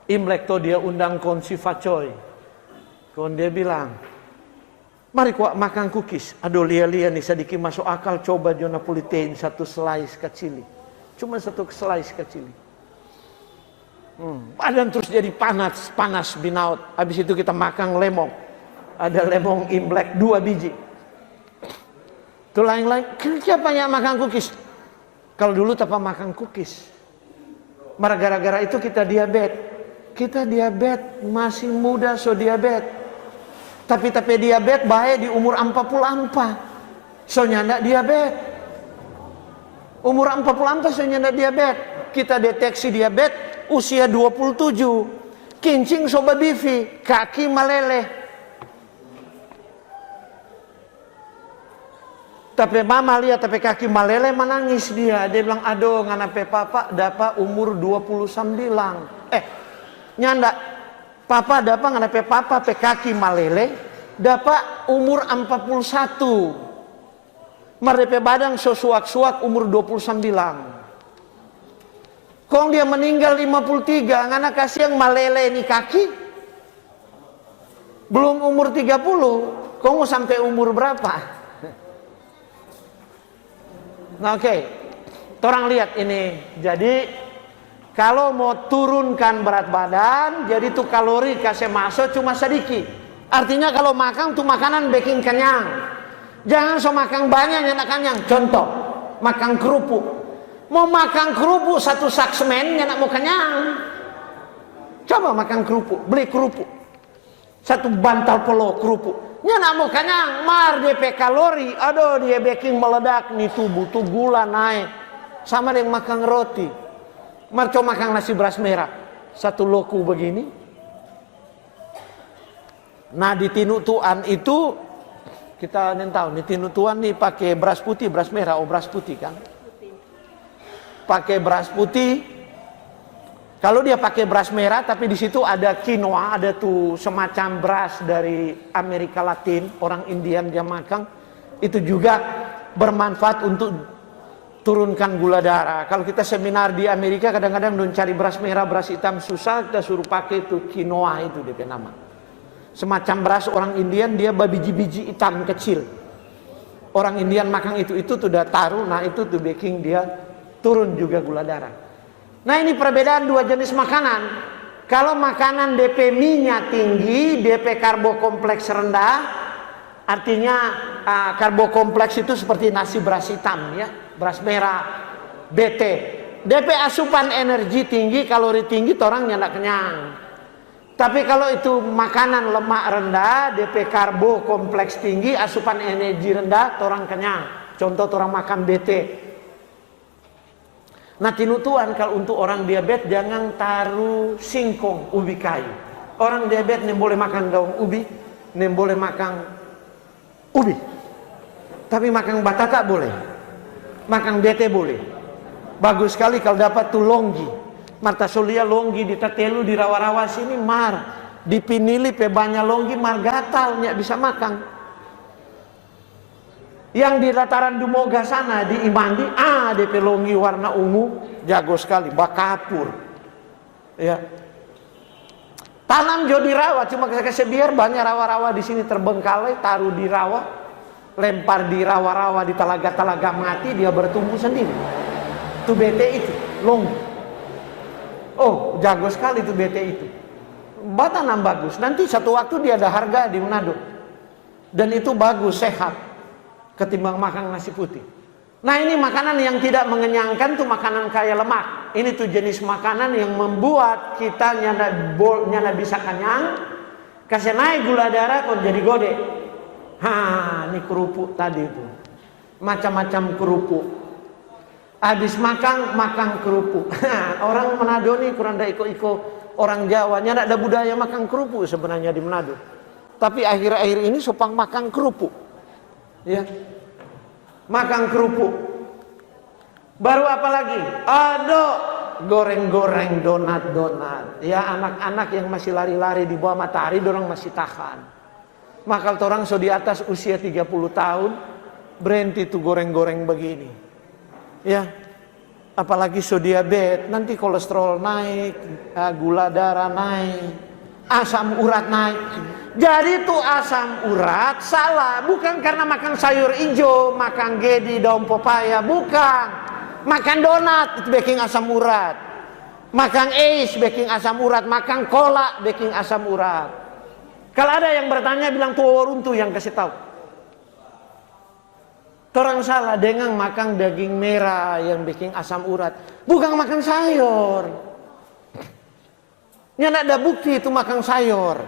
Imlek tuh dia undang konsi Facoy. Kon dia bilang, mari kuat makan cookies. Lia nih sedikit masuk akal, coba jo Napolitain satu slice kecil. Cuma satu slice kecil. Badan terus jadi panas binaut. Habis itu kita makan lemon. Ada lemon Imlek 2 biji. Itu lain-lain. Siapa yang makan cookies? Kalau dulu tanpa makan cookies. Gara-gara itu kita diabetes. Kita diabetes masih muda so diabetes. Tapi diabetes baik di umur 44. So nyanda diabetes. Umur 44 so nyanda diabetes. Kita deteksi diabetes usia 27. Kincing so babivi, kaki meleleh. Tapi mama lihat tapi kaki meleleh menangis dia. Dia bilang, aduh ngana papa dapat umur 29. Nyanda Papa dapat nganape papa pe kaki malele, dapat umur 41. Mardepe badang sosuak-suak umur 29. Kong dia meninggal 53, ngana kasih yang malele ini kaki. Belum umur 30, kong mau sampai umur berapa? Nah oke, orang lihat ini. Jadi kalau mau turunkan berat badan, jadi tuh kalori kasih masuk cuma sedikit. Artinya kalau makan tuh makanan bikin kenyang. Jangan so makan banyak nyenak kenyang. Contoh, makan kerupuk. Mau makan kerupuk satu sak semen nyenak mau kenyang. Coba makan kerupuk, beli kerupuk. Satu bantal pelo kerupuk. Nyenak mau kenyang, mar DP kalori. Aduh dia bikin meledak nih tubuh, tuh gula naik. Sama dengan makan roti. Marco makan nasi beras merah satu loku begini. Nah di tinutuan itu kita tahu nih tinutuan nih pakai beras putih, beras merah, beras putih kan? Pakai beras putih. Kalau dia pakai beras merah, tapi di situ ada quinoa, ada tuh semacam beras dari Amerika Latin, orang Indian dia makan. Itu juga bermanfaat untuk turunkan gula darah. Kalau kita seminar di Amerika kadang-kadang don cari beras merah, beras hitam susah, kita suruh pakai itu quinoa itu DP nama. Semacam beras orang Indian, dia biji-biji hitam kecil. Orang Indian makan itu tuh udah taruh, nah itu tuh baking dia turun juga gula darah. Nah ini perbedaan dua jenis makanan. Kalau makanan DP minyak tinggi, DP karbo kompleks rendah, artinya karbo kompleks itu seperti nasi beras hitam ya. Beras merah, BT, DP asupan energi tinggi, kalori tinggi, orang nyandak kenyang. Tapi kalau itu makanan lemak rendah, DP karbo kompleks tinggi, asupan energi rendah, orang kenyang. Contoh orang makan BT. Nah tinutuan kalau untuk orang diabetes jangan taruh singkong, ubi kayu. Orang diabetes nih boleh makan daun ubi, nih boleh makan ubi. Tapi makan batata boleh. Makan BT boleh. Bagus sekali kalau dapat tuh longgi. Marta solia longgi di tatelu di rawa-rawa sini mar. Di pinili pe banyak longgi mar gatal nyak bisa makan. Yang di dataran Dumoga sana di Imandi, DP longgi warna ungu jago sekali, bakapur. Ya. Tanam jo di rawa, cuma kasih biar banyak rawa-rawa di sini terbengkalai, taruh di rawa. Lempar di rawa-rawa di talaga-talaga mati dia bertumbuh sendiri. Itu BT itu, longgi. Oh, jago sekali itu BT itu. Batanam bagus. Nanti satu waktu dia ada harga di Manado. Dan itu bagus, sehat. Ketimbang makan nasi putih. Nah ini makanan yang tidak mengenyangkan tuh makanan kaya lemak. Ini tuh jenis makanan yang membuat kita nyana bisa kenyang. Kasih naik gula darah kok jadi gode. Ini kerupuk tadi itu. Macam-macam kerupuk. Habis makan kerupuk. Orang Manado nih kurang ada iko-iko orang Jawa. Nyak ada budaya makan kerupuk sebenarnya di Manado. Tapi akhir-akhir ini sopang makan kerupuk. Ya. Makan kerupuk. Baru apa lagi? Aduh, goreng-goreng, donat-donat. Ya anak-anak yang masih lari-lari di bawah matahari, dorang masih tahan. Maka orang so di atas usia 30 tahun berhenti tuh goreng-goreng begini. Ya. Apalagi so diabetes, nanti kolesterol naik, gula darah naik, asam urat naik. Jadi tuh asam urat salah, bukan karena makan sayur hijau, makan gedi, daun pepaya, bukan. Makan donat itu baking asam urat. Makan es baking asam urat, makan kolak baking asam urat. Kalau ada yang bertanya bilang tuh runtuh yang kasih tahu. Orang salah dengan makan daging merah yang bikin asam urat. Bukan makan sayur. Nggak ada bukti itu makan sayur.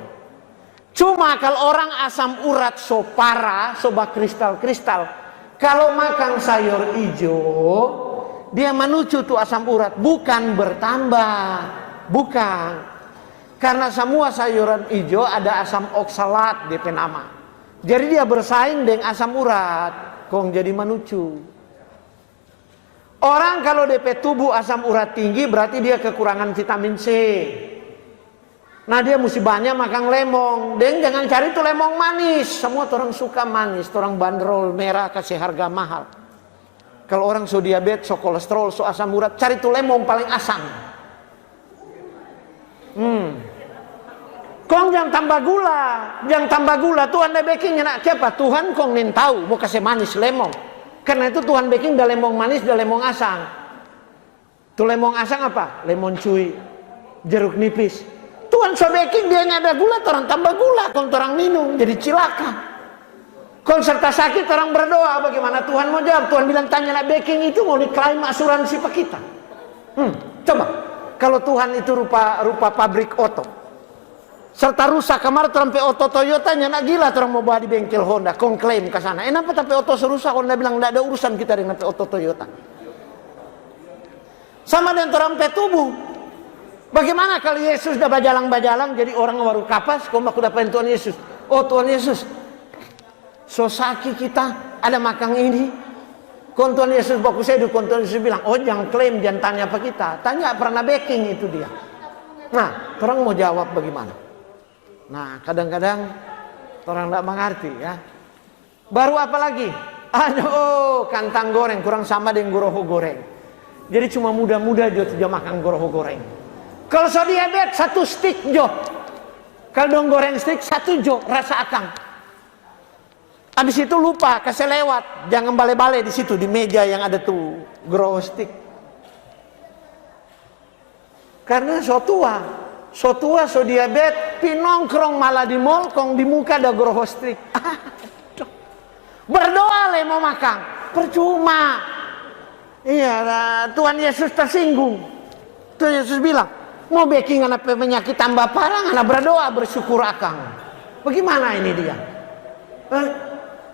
Cuma kalau orang asam urat so parah, sobat kristal-kristal. Kalau makan sayur hijau, dia menuju tuh asam urat. Bukan bertambah. Bukan. Karena semua sayuran hijau ada asam oksalat DP nama. Jadi dia bersaing dengan asam urat. Kong jadi menuju. Orang kalau DP tubuh asam urat tinggi berarti dia kekurangan vitamin C. Nah dia mesti banyak makan lemong. Dan jangan cari tuh lemong manis. Semua orang suka manis. Orang bandrol merah kasih harga mahal. Kalau orang so diabetes, so kolesterol, so asam urat, cari tuh lemong paling asam. Kong jangan tambah gula. Jangan tambah gula. Tuhan dah baking nak siapa? Tuhan kong nin tahu mau kasih manis lemong. Karena itu Tuhan baking dah lemong manis, dah lemong asam. Tuh lemong asam apa? Lemon cuy, jeruk nipis. Tuhan so baking dia ada gula, orang tambah gula, kalau orang minum jadi cilaka. Kalau serta sakit orang berdoa, bagaimana Tuhan mau jawab? Tuhan bilang tanya nak baking itu mau diklaim asuransi pak kita. Coba, kalau Tuhan itu rupa pabrik oto, serta rusak kamar sampai oto Toyota nak gila, orang mau bawa di bengkel Honda, kong klaim ke sana. Kenapa tapi oto serusak? Honda bilang tidak ada urusan kita dengan oto Toyota. Sama dengan orang tubuh. Bagaimana kalau Yesus dah bajalang-bajalang jadi orang baru kapas, kau aku dapatin Tuhan Yesus. Oh Tuhan Yesus, so sakit kita ada makan ini. Kau Tuhan Yesus baku sedu, kau Tuhan Yesus bilang, oh jangan klaim, jangan tanya apa kita. Tanya pernah baking itu dia. Nah, orang mau jawab bagaimana? Nah, kadang-kadang orang tidak mengerti ya. Baru apa lagi? Aduh, kantang goreng kurang sama dengan goroho goreng. Jadi cuma muda-muda juga makan goroho goreng. Kalau so diabetes satu stick jo. Kalau dong goreng stick satu jo rasa akang. Habis itu lupa kasih lewat, jangan bale-bale di situ di meja yang ada tuh goroho stick. Karena so tua so diabetes, pinongkrong malah di mall, kong di muka ada goroho stick. Berdoa le mau makan, percuma. Iya, Tuhan Yesus tersinggung. Tuhan Yesus bilang, mau baking anak penyakit tambah parah, anak berdoa bersyukur akang. Bagaimana ini dia?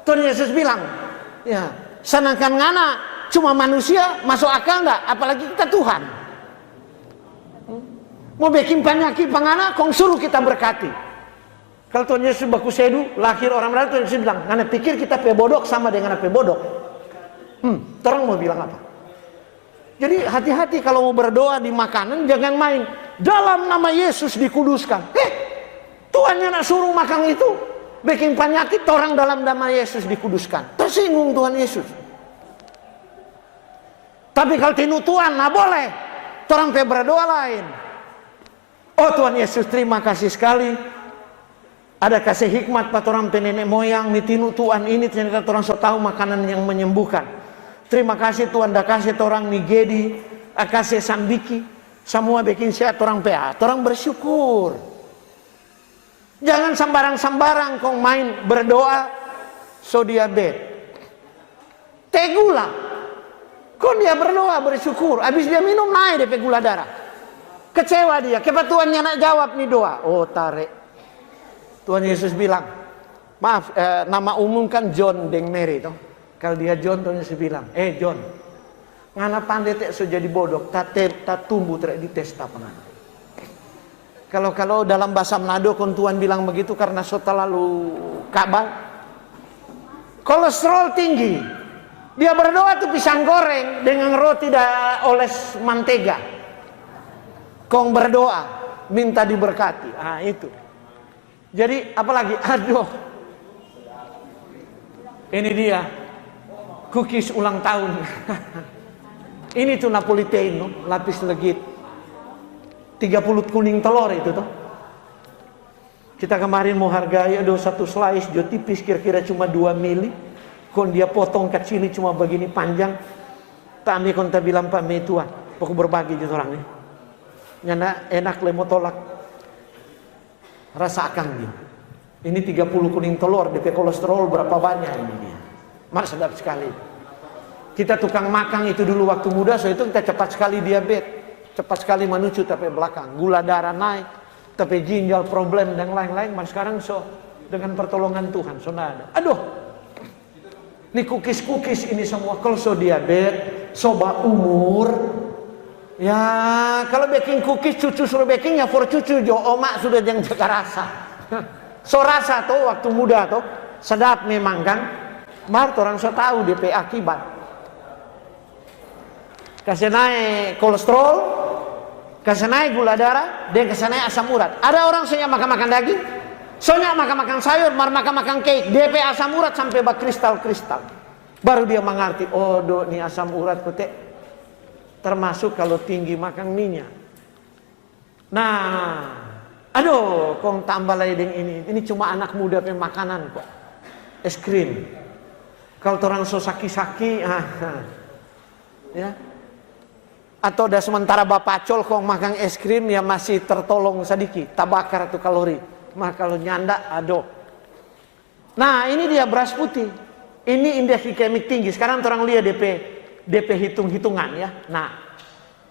Tuhan Yesus bilang, ya, senangkan ngana cuma manusia masuk akal enggak? Apalagi kita Tuhan. Mau baking penyakit pangana, kong suruh kita berkati. Kalau Tuhan Yesus baku sedu, lahir orang berada, Tuhan Yesus bilang, ngana pikir kita pebodok sama dengan pebodok. Orang mau bilang apa? Jadi hati-hati kalau mau berdoa di makanan, jangan main. Dalam nama Yesus dikuduskan. Tuhan yang nak suruh makan itu bikin penyakit, orang dalam nama Yesus dikuduskan. Tersinggung Tuhan Yesus. Tapi kalau tinu Tuhan, nah boleh. Orang berdoa lain. Oh Tuhan Yesus, terima kasih sekali. Ada kasih hikmat pada orang nenek moyang. Nitinu Tuhan ini ternyata orang so tahu makanan yang menyembuhkan. Terima kasih Tuhan dah kasih orang Nigedi, kasih Sambiki, semua bikin sehat orang PA. Orang bersyukur. Jangan sambarang-sambarang kong main berdoa so diabetes. Tegula. Kong dia berdoa bersyukur, habis dia minum naik DP gula darah. Kecewa dia, kenapa Tuhannya nak jawab nih doa? Oh tarik. Tuhan Yesus bilang, maaf, nama umum kan John Deng Mary toh. Kalau dia John, Tuhan Yesus bilang, John, ngana pandai tak so jadi bodoh, tak tumbuh tak dites tak pernah. Kalau dalam bahasa Manado, kon Tuhan bilang begitu karena so terlalu kabal. Kolesterol tinggi, dia berdoa tuh pisang goreng dengan roti dah oles mantega. Kong berdoa, minta diberkati. Ah itu. Jadi apalagi, aduh, ini dia. Cookies ulang tahun. Ini tuh Napolitano, lapis legit. 30 kuning telur itu tuh. Kita kemarin mau hargai ada satu slice jo tipis kira-kira cuma 2 mili. Kon dia potong kecil cuma begini panjang. Tami kon tak bilang Pak Metua, pokok berbagi gitu orang nih. Nyana enak le mau tolak. Rasakan dia. Ini 30 kuning telur, DP kolesterol berapa banyak ini dia. Mas sedap sekali. Kita tukang makan itu dulu waktu muda, so itu kita cepat sekali diabetes, cepat sekali menuju tapi belakang, gula darah naik, tapi ginjal problem dan lain-lain. Mas sekarang so dengan pertolongan Tuhan, so ada. Aduh, ini cookies ini semua kalau so diabetes, soba umur. Ya kalau baking cookies cucu suruh baking ya for cucu jo, omak sudah jangan jaga rasa. So rasa tuh waktu muda tuh sedap memang kan. Mar orang so tahu DP akibat. Kasih naik kolesterol, Kesenai gula darah, dan kesenai asam urat. Ada orang soalnya makan-makan daging, soalnya makan-makan sayur, makan-makan cake, DP asam urat sampai kristal-kristal. Baru dia mengerti, oh do ini asam urat kote. Termasuk kalau tinggi makan minyak. Nah, aduh, kong tambah lagi dengan ini cuma anak muda punya makanan kok. Es krim. Kalau orang sosaki-saki, ya. Atau udah sementara bapak col kong makan es krim ya masih tertolong sedikit, tak bakar tuh kalori. Mah kalau nyanda, aduh. Nah ini dia beras putih. Ini indeks glikemik tinggi. Sekarang orang lihat DP hitung-hitungan ya. Nah,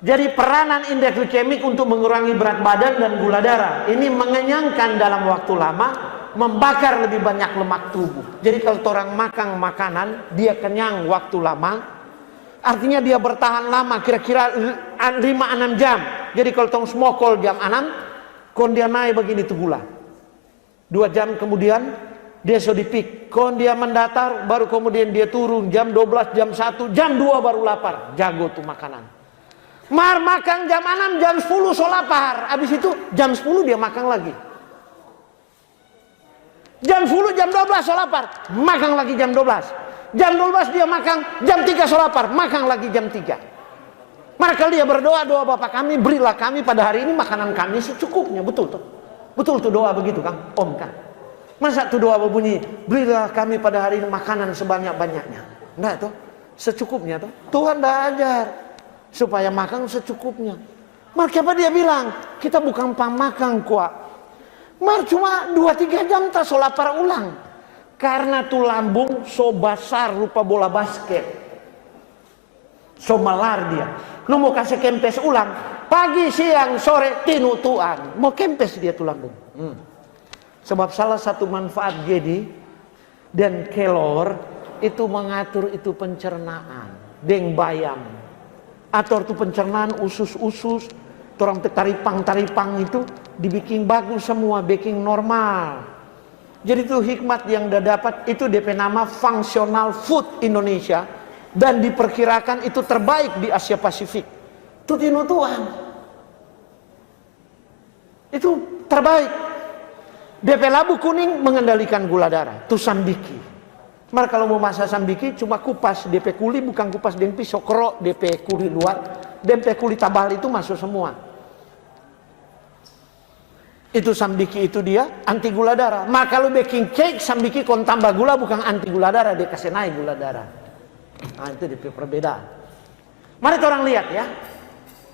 jadi peranan indeks glikemik untuk mengurangi berat badan dan gula darah. Ini mengenyangkan dalam waktu lama, membakar lebih banyak lemak tubuh. Jadi kalau orang makan makanan, dia kenyang waktu lama. Artinya dia bertahan lama, kira-kira 5-6 jam. Jadi kalau tong smokol jam 6, kon dia naik begini tuh gula. 2 jam kemudian, dia sudah dipik. Kon dia mendatar, baru kemudian dia turun. Jam 12, jam 1, jam 2 baru lapar. Jago tuh makanan. Makan jam 6, jam 10 so lapar. Habis itu jam 10 dia makan lagi. Jam 10, jam 12 so lapar. Makan lagi jam 12. Jam 12 dia makan, jam 3 so lapar, makan lagi jam 3. Maka dia berdoa, doa Bapak kami, berilah kami pada hari ini makanan kami secukupnya. Betul tuh. Betul tuh doa begitu kan, Om kan. Masa tuh doa berbunyi, berilah kami pada hari ini makanan sebanyak-banyaknya. Enggak tuh, secukupnya tuh. Tuhan dah ajar supaya makan secukupnya. Maka apa dia bilang, kita bukan pamakan kuat. Cuma 2-3 jam tak so lapar ulang. Karena tuh lambung so besar rupa bola basket. So melar dia. Lu mau kasih kempes ulang. Pagi, siang, sore, tinutuan. Mau kempes dia tuh lambung. Sebab salah satu manfaat jadi dan kelor itu mengatur itu pencernaan. Deng bayam. Atur tuh pencernaan usus-usus. Orang taripang-taripang itu dibikin bagus semua. Bikin normal. Jadi itu hikmat yang dia dapat, itu DP nama Functional Food Indonesia. Dan diperkirakan itu terbaik di Asia Pasifik. Itu tinutuan. Itu terbaik. DP labu kuning mengendalikan gula darah. Itu sambiki. Maka kalau mau masak sambiki cuma kupas DP kuli, bukan kupas dengan pisau kerok DP kuli luar. DP kuli tabal itu masuk semua. Itu sambiki itu dia anti gula darah. Maka kalau baking cake sambiki kon tambah gula bukan anti gula darah, dia kasih naik gula darah. Nah itu dia perbedaan. Mari orang lihat ya.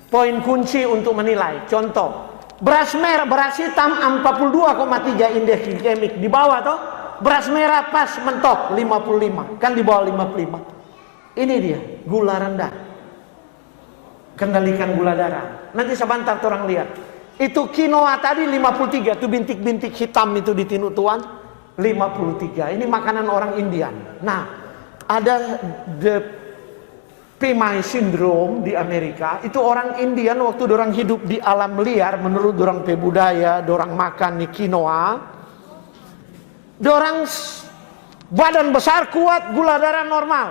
Poin kunci untuk menilai. Contoh, beras merah, beras hitam 42,3 indeks glikemik di bawah toh. Beras merah pas mentok 55, kan di bawah 55. Ini dia, gula rendah. Kendalikan gula darah. Nanti sebentar orang lihat. Itu quinoa tadi 53, itu bintik-bintik hitam itu di tinutuan 53. Ini makanan orang Indian. Nah, ada the PMI syndrome di Amerika. Itu orang Indian waktu dorang hidup di alam liar menurut dorang pe budaya, dorang makan nih quinoa. Dorang badan besar kuat, gula darah normal.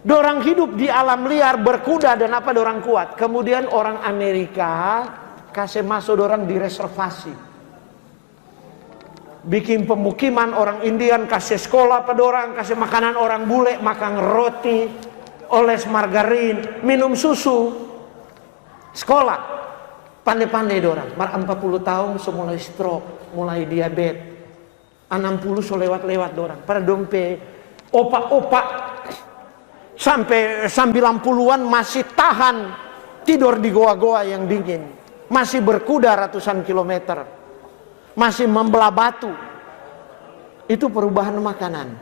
Dorang hidup di alam liar berkuda dan apa dorang kuat. Kemudian orang Amerika kasih masuk orang di reservasi. Bikin pemukiman orang Indian, kasih sekolah pada orang, kasih makanan orang bule, makan roti, oles margarin, minum susu. Sekolah. Pandai-pandai orang. 40 tahun mulai stroke, mulai diabetes. 60 so lewat-lewat orang. Pada dompe opak-opak sampai 90-an masih tahan tidur di goa-goa yang dingin. Masih berkuda ratusan kilometer. Masih membelah batu. Itu perubahan makanan.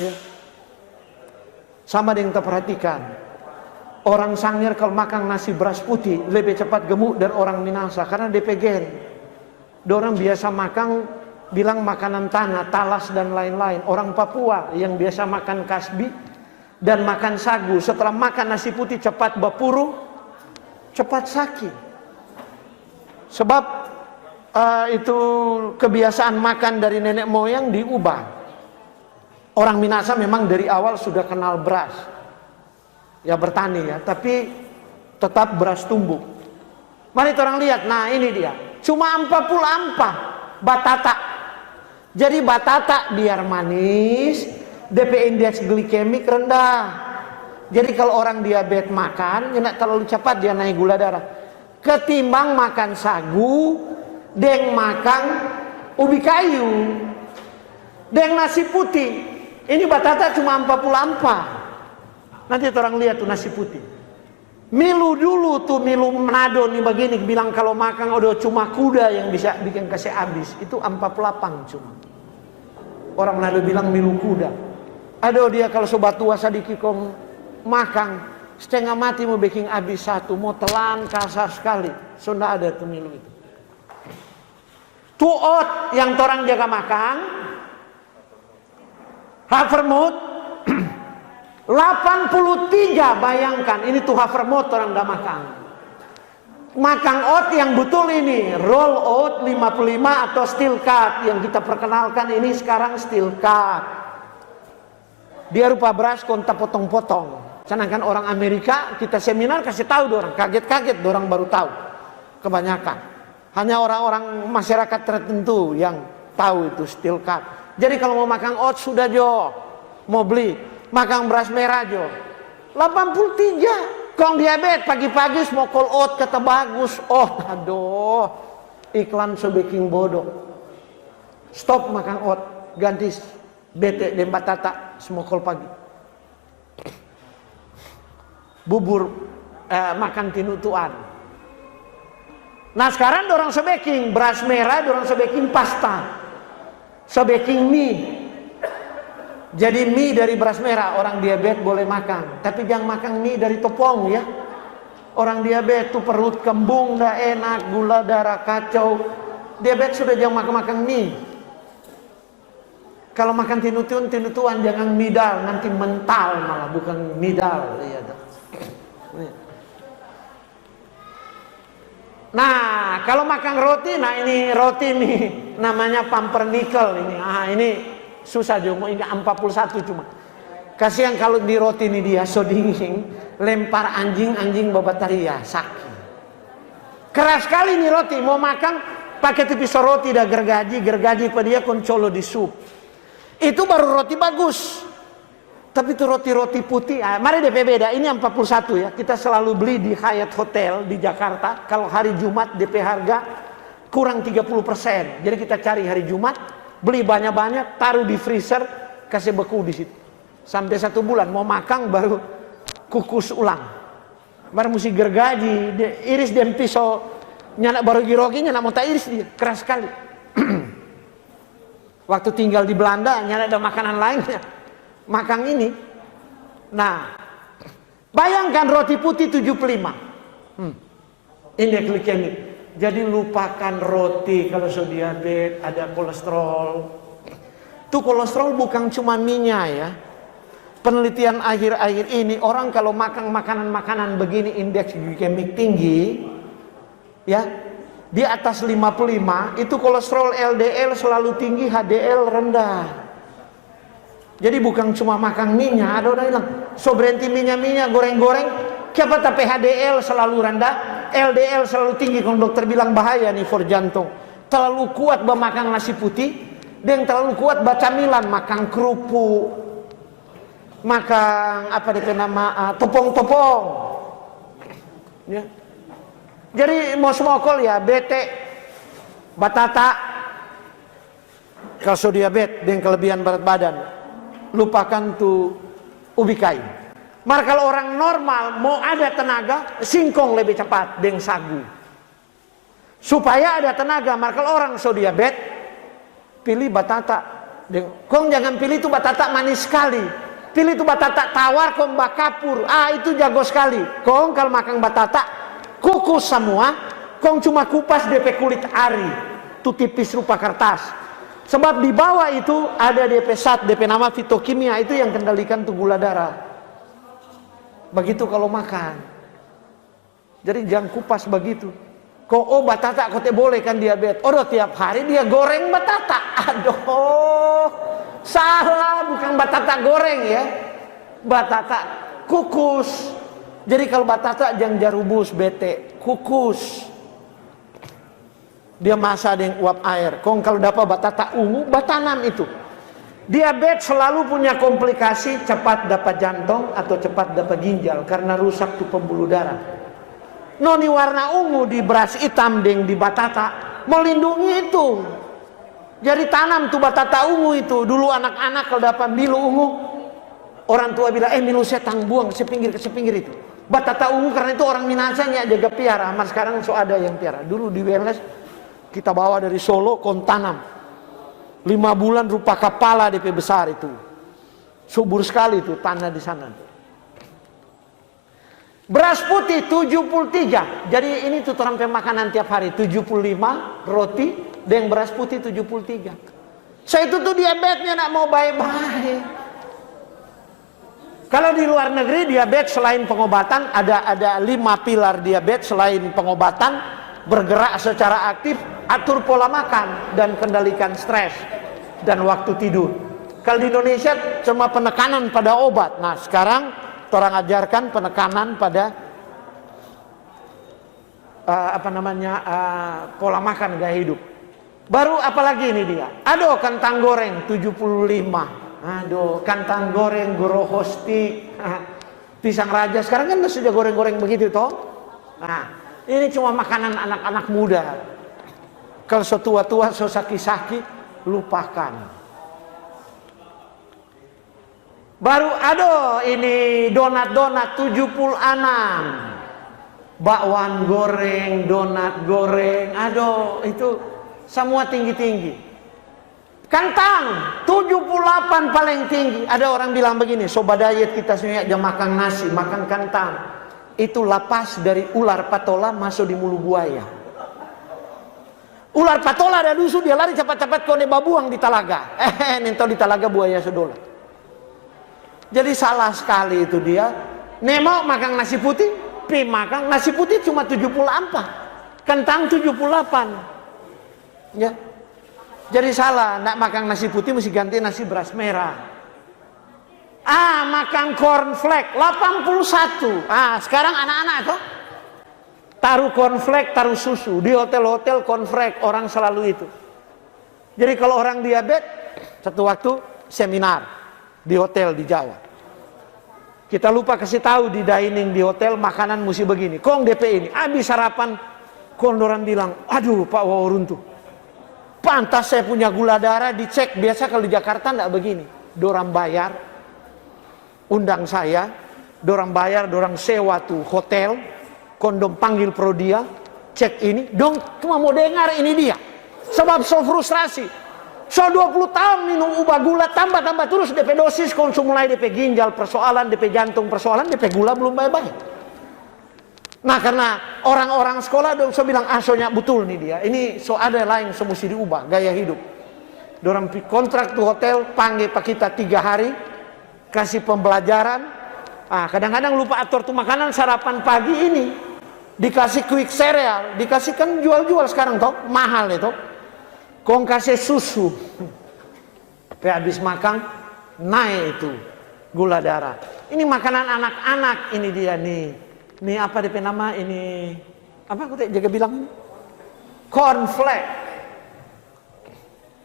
Ya. Sama dengan kita perhatikan. Orang Sangir kalau makan nasi beras putih lebih cepat gemuk dari orang Minahasa. Karena DP gen. Orang biasa makan bilang makanan tanah, talas dan lain-lain. Orang Papua yang biasa makan kasbi dan makan sagu. Setelah makan nasi putih cepat bapuru, cepat sakit. Sebab itu kebiasaan makan dari nenek moyang diubah. Orang Minahasa memang dari awal sudah kenal beras. Ya bertani ya, tapi tetap beras tumbuk. Mari orang lihat, nah ini dia. Cuma 40 ampah batata. Jadi batata biar manis, DP indeks glikemik rendah. Jadi kalau orang diabetes makan, tidak terlalu cepat dia naik gula darah. Ketimbang makan sagu, deng makan ubi kayu, deng nasi putih. Ini batata cuma 40 ampah. Nanti orang lihat tuh nasi putih. Milu dulu tuh, Milu Manado nih begini, bilang kalau makan udah cuma kuda yang bisa bikin kasih habis. Itu 48 cuma. Orang Manado bilang Milu kuda. Aduh dia kalau sobat tua sadiki kong makan setengah mati mau bikin habis satu, mau telan kasar sekali. Sudah ada tuh Milu itu. Tuot yang orang jaga makan, Havermut 83, bayangkan ini tuh Havermut orang dah makan. Makan oat yang betul ini roll oat 55 atau steel cut yang kita perkenalkan ini sekarang steel cut. Dia rupa beras konta potong-potong. Sedangkan orang Amerika kita seminar kasih tahu orang kaget-kaget, orang baru tahu. Kebanyakan hanya orang-orang masyarakat tertentu yang tahu itu steel cut. Jadi kalau mau makan oat sudah Jo, mau beli makan beras merah Jo 83. Kong diabetes pagi-pagi smokol oat kata bagus. Oh aduh, iklan sebeking bodoh. Stop makan oat, ganti bete dan batata smokol pagi. Bubur makan tinutuan. Nah sekarang dorang sebeking beras merah, dorang sebeking pasta, sebeking mie. Jadi mie dari beras merah orang diabetes boleh makan, tapi jangan makan mie dari tepung ya. Orang diabetes tuh perut kembung, dah enak, gula darah kacau. Diabetes sudah jangan makan mie. Kalau makan tinutuan jangan midal, nanti mental malah bukan midal. Nah kalau makan roti, nah ini roti nih namanya pumpernickel ini. Ini susah juga, ini 41 cuma. Kasihan kalau di roti ini dia so dingin, lempar anjing babataria sakit. Keras sekali nih roti, mau makan pakai pisau roti dah gergaji pada dia koncolo di sup. Itu baru roti bagus. Tapi itu roti-roti putih, mari DP beda, ini 41 ya. Kita selalu beli di Hyatt Hotel di Jakarta. Kalau hari Jumat DP harga kurang 30%. Jadi kita cari hari Jumat, beli banyak-banyak, taruh di freezer, kasih beku di situ. Sampai 1 bulan, mau makan baru kukus ulang. Baru mesti gergaji, iris dan pisau, nyanak baru giroginya, nak mau tak iris dia, keras sekali. Waktu tinggal di Belanda, nyanak ada makanan lainnya, makan ini. Nah, bayangkan roti putih 75. Indeks glikemik. Jadi lupakan roti kalau so diabetes, ada kolesterol. Itu kolesterol bukan cuma minyak ya. Penelitian akhir-akhir ini orang kalau makan makanan-makanan begini indeks glikemik tinggi ya, di atas 55 itu kolesterol LDL selalu tinggi, HDL rendah. Jadi bukan cuma makan minyak, ada orang bilang so berhenti minyak goreng-goreng, siapa tapi HDL selalu rendah, LDL selalu tinggi. Kalau dokter bilang bahaya nih for jantung. Terlalu kuat makan nasi putih, dan terlalu kuat camilan, makan kerupuk, makan apa itu nama topong-topong. Ya. Jadi mau smokol ya bete, batata, kalau diabetes dengan kelebihan berat badan, lupakan tuh ubi kayu. Maka kalau orang normal mau ada tenaga, singkong lebih cepat dengan sagu. Supaya ada tenaga, maka kalau orang so diabetes, pilih batata. Kong jangan pilih itu batata manis sekali. Pilih itu batata tawar, kong bakapur. Itu jago sekali. Kong kalau makan batata, kukus semua. Kong cuma kupas DP kulit ari. Itu tipis rupa kertas. Sebab di bawah itu ada DP zat, DP nama fitokimia. Itu yang kendalikan tuh gula darah. Begitu kalau makan. Jadi jangan kupas begitu. Kok batata kok boleh kan diabetes. Tiap hari dia goreng batata. Aduh. Salah, bukan batata goreng ya. Batata kukus. Jadi kalau batata jangan jarubus bete, kukus. Dia masak dengan uap air. Kong kalau dapat batata ungu, batanam itu. Diabetes selalu punya komplikasi, cepat dapat jantung atau cepat dapat ginjal karena rusak tuh pembuluh darah. Noni warna ungu di beras hitam deng di batata melindungi itu. Jadi tanam tuh batata ungu itu. Dulu anak-anak kalau dapat milu ungu, orang tua bilang, milu saya tang buang sepinggir itu. Batata ungu karena itu orang Minasanya jaga piara. Mas sekarang so ada yang piara. Dulu di Wellness kita bawa dari Solo kon tanam. 5 bulan rupa kepala DP besar itu. Subur sekali itu tanah di sana. Beras putih 73. Jadi ini tuh orang makanan tiap hari 75 roti dengan beras putih 73. Saya itu tuh diabetesnya nak mau baik-baik. Kalau di luar negeri diabetes selain pengobatan ada 5 pilar diabetes selain pengobatan, bergerak secara aktif, atur pola makan dan kendalikan stres dan waktu tidur. Kalau di Indonesia cuma penekanan pada obat. Nah, sekarang orang ajarkan penekanan pada pola makan gaya hidup. Baru apalagi ini dia. Aduh, kentang goreng 75. Aduh, kentang goreng, goroho stick, pisang raja. Sekarang kan sudah goreng-goreng begitu toh. Nah, ini cuma makanan anak-anak muda. Kalau setua-tua, sosaki-saki, lupakan. Baru aduh, ini donat-donat 76. Bakwan goreng, donat goreng, aduh, itu semua tinggi-tinggi. Kentang 78 paling tinggi. Ada orang bilang begini, sobat diet kita semuanya jangan makan nasi, makan kentang. Itu lapas dari ular patola masuk di mulut buaya. Ular patola ada dusu, dia lari cepat-cepat kone babuang di talaga. Nentau di talaga buaya sedola. Jadi salah sekali itu dia. Nemo makan nasi putih, pi makan nasi putih cuma 74. Kentang 78. Ya. Jadi salah, nak makan nasi putih mesti ganti nasi beras merah. Makan cornflake 81. Sekarang anak-anak tuh taruh cornflake, taruh susu di hotel-hotel cornflake, orang selalu itu. Jadi kalau orang diabetes, satu waktu seminar di hotel di Jawa. Kita lupa kasih tahu di dining di hotel makanan mesti begini. Kong DP ini, habis sarapan, kong orang bilang, aduh Pak Wawurun tuh. Pantas saya punya gula darah, dicek. Biasa kalau di Jakarta enggak begini. Dorang bayar, undang saya, dorang bayar, dorang sewa tuh hotel, kondom panggil Prodia, cek ini, dong cuma mau dengar ini dia. Sebab so frustrasi. So 20 tahun minum ubah gula, tambah terus DP dosis, konsum mulai DP ginjal persoalan, DP jantung persoalan, DP gula belum baik-baik. Nah karena orang-orang sekolah dong so bilang soalnya betul nih dia. Ini so ada lain so mesti diubah gaya hidup. Dorang kontrak tuh hotel, panggil pak kita 3 hari, kasih pembelajaran. Kadang-kadang lupa atur tuh makanan sarapan pagi ini. Dikasih quick cereal, dikasih kan jual-jual sekarang toh, mahal itu. Kong kasih susu. Tapi habis makan naik itu gula darah. Ini makanan anak-anak ini dia nih. Ini apa DP nama ini? Apa aku jaga bilang ini? Cornflake.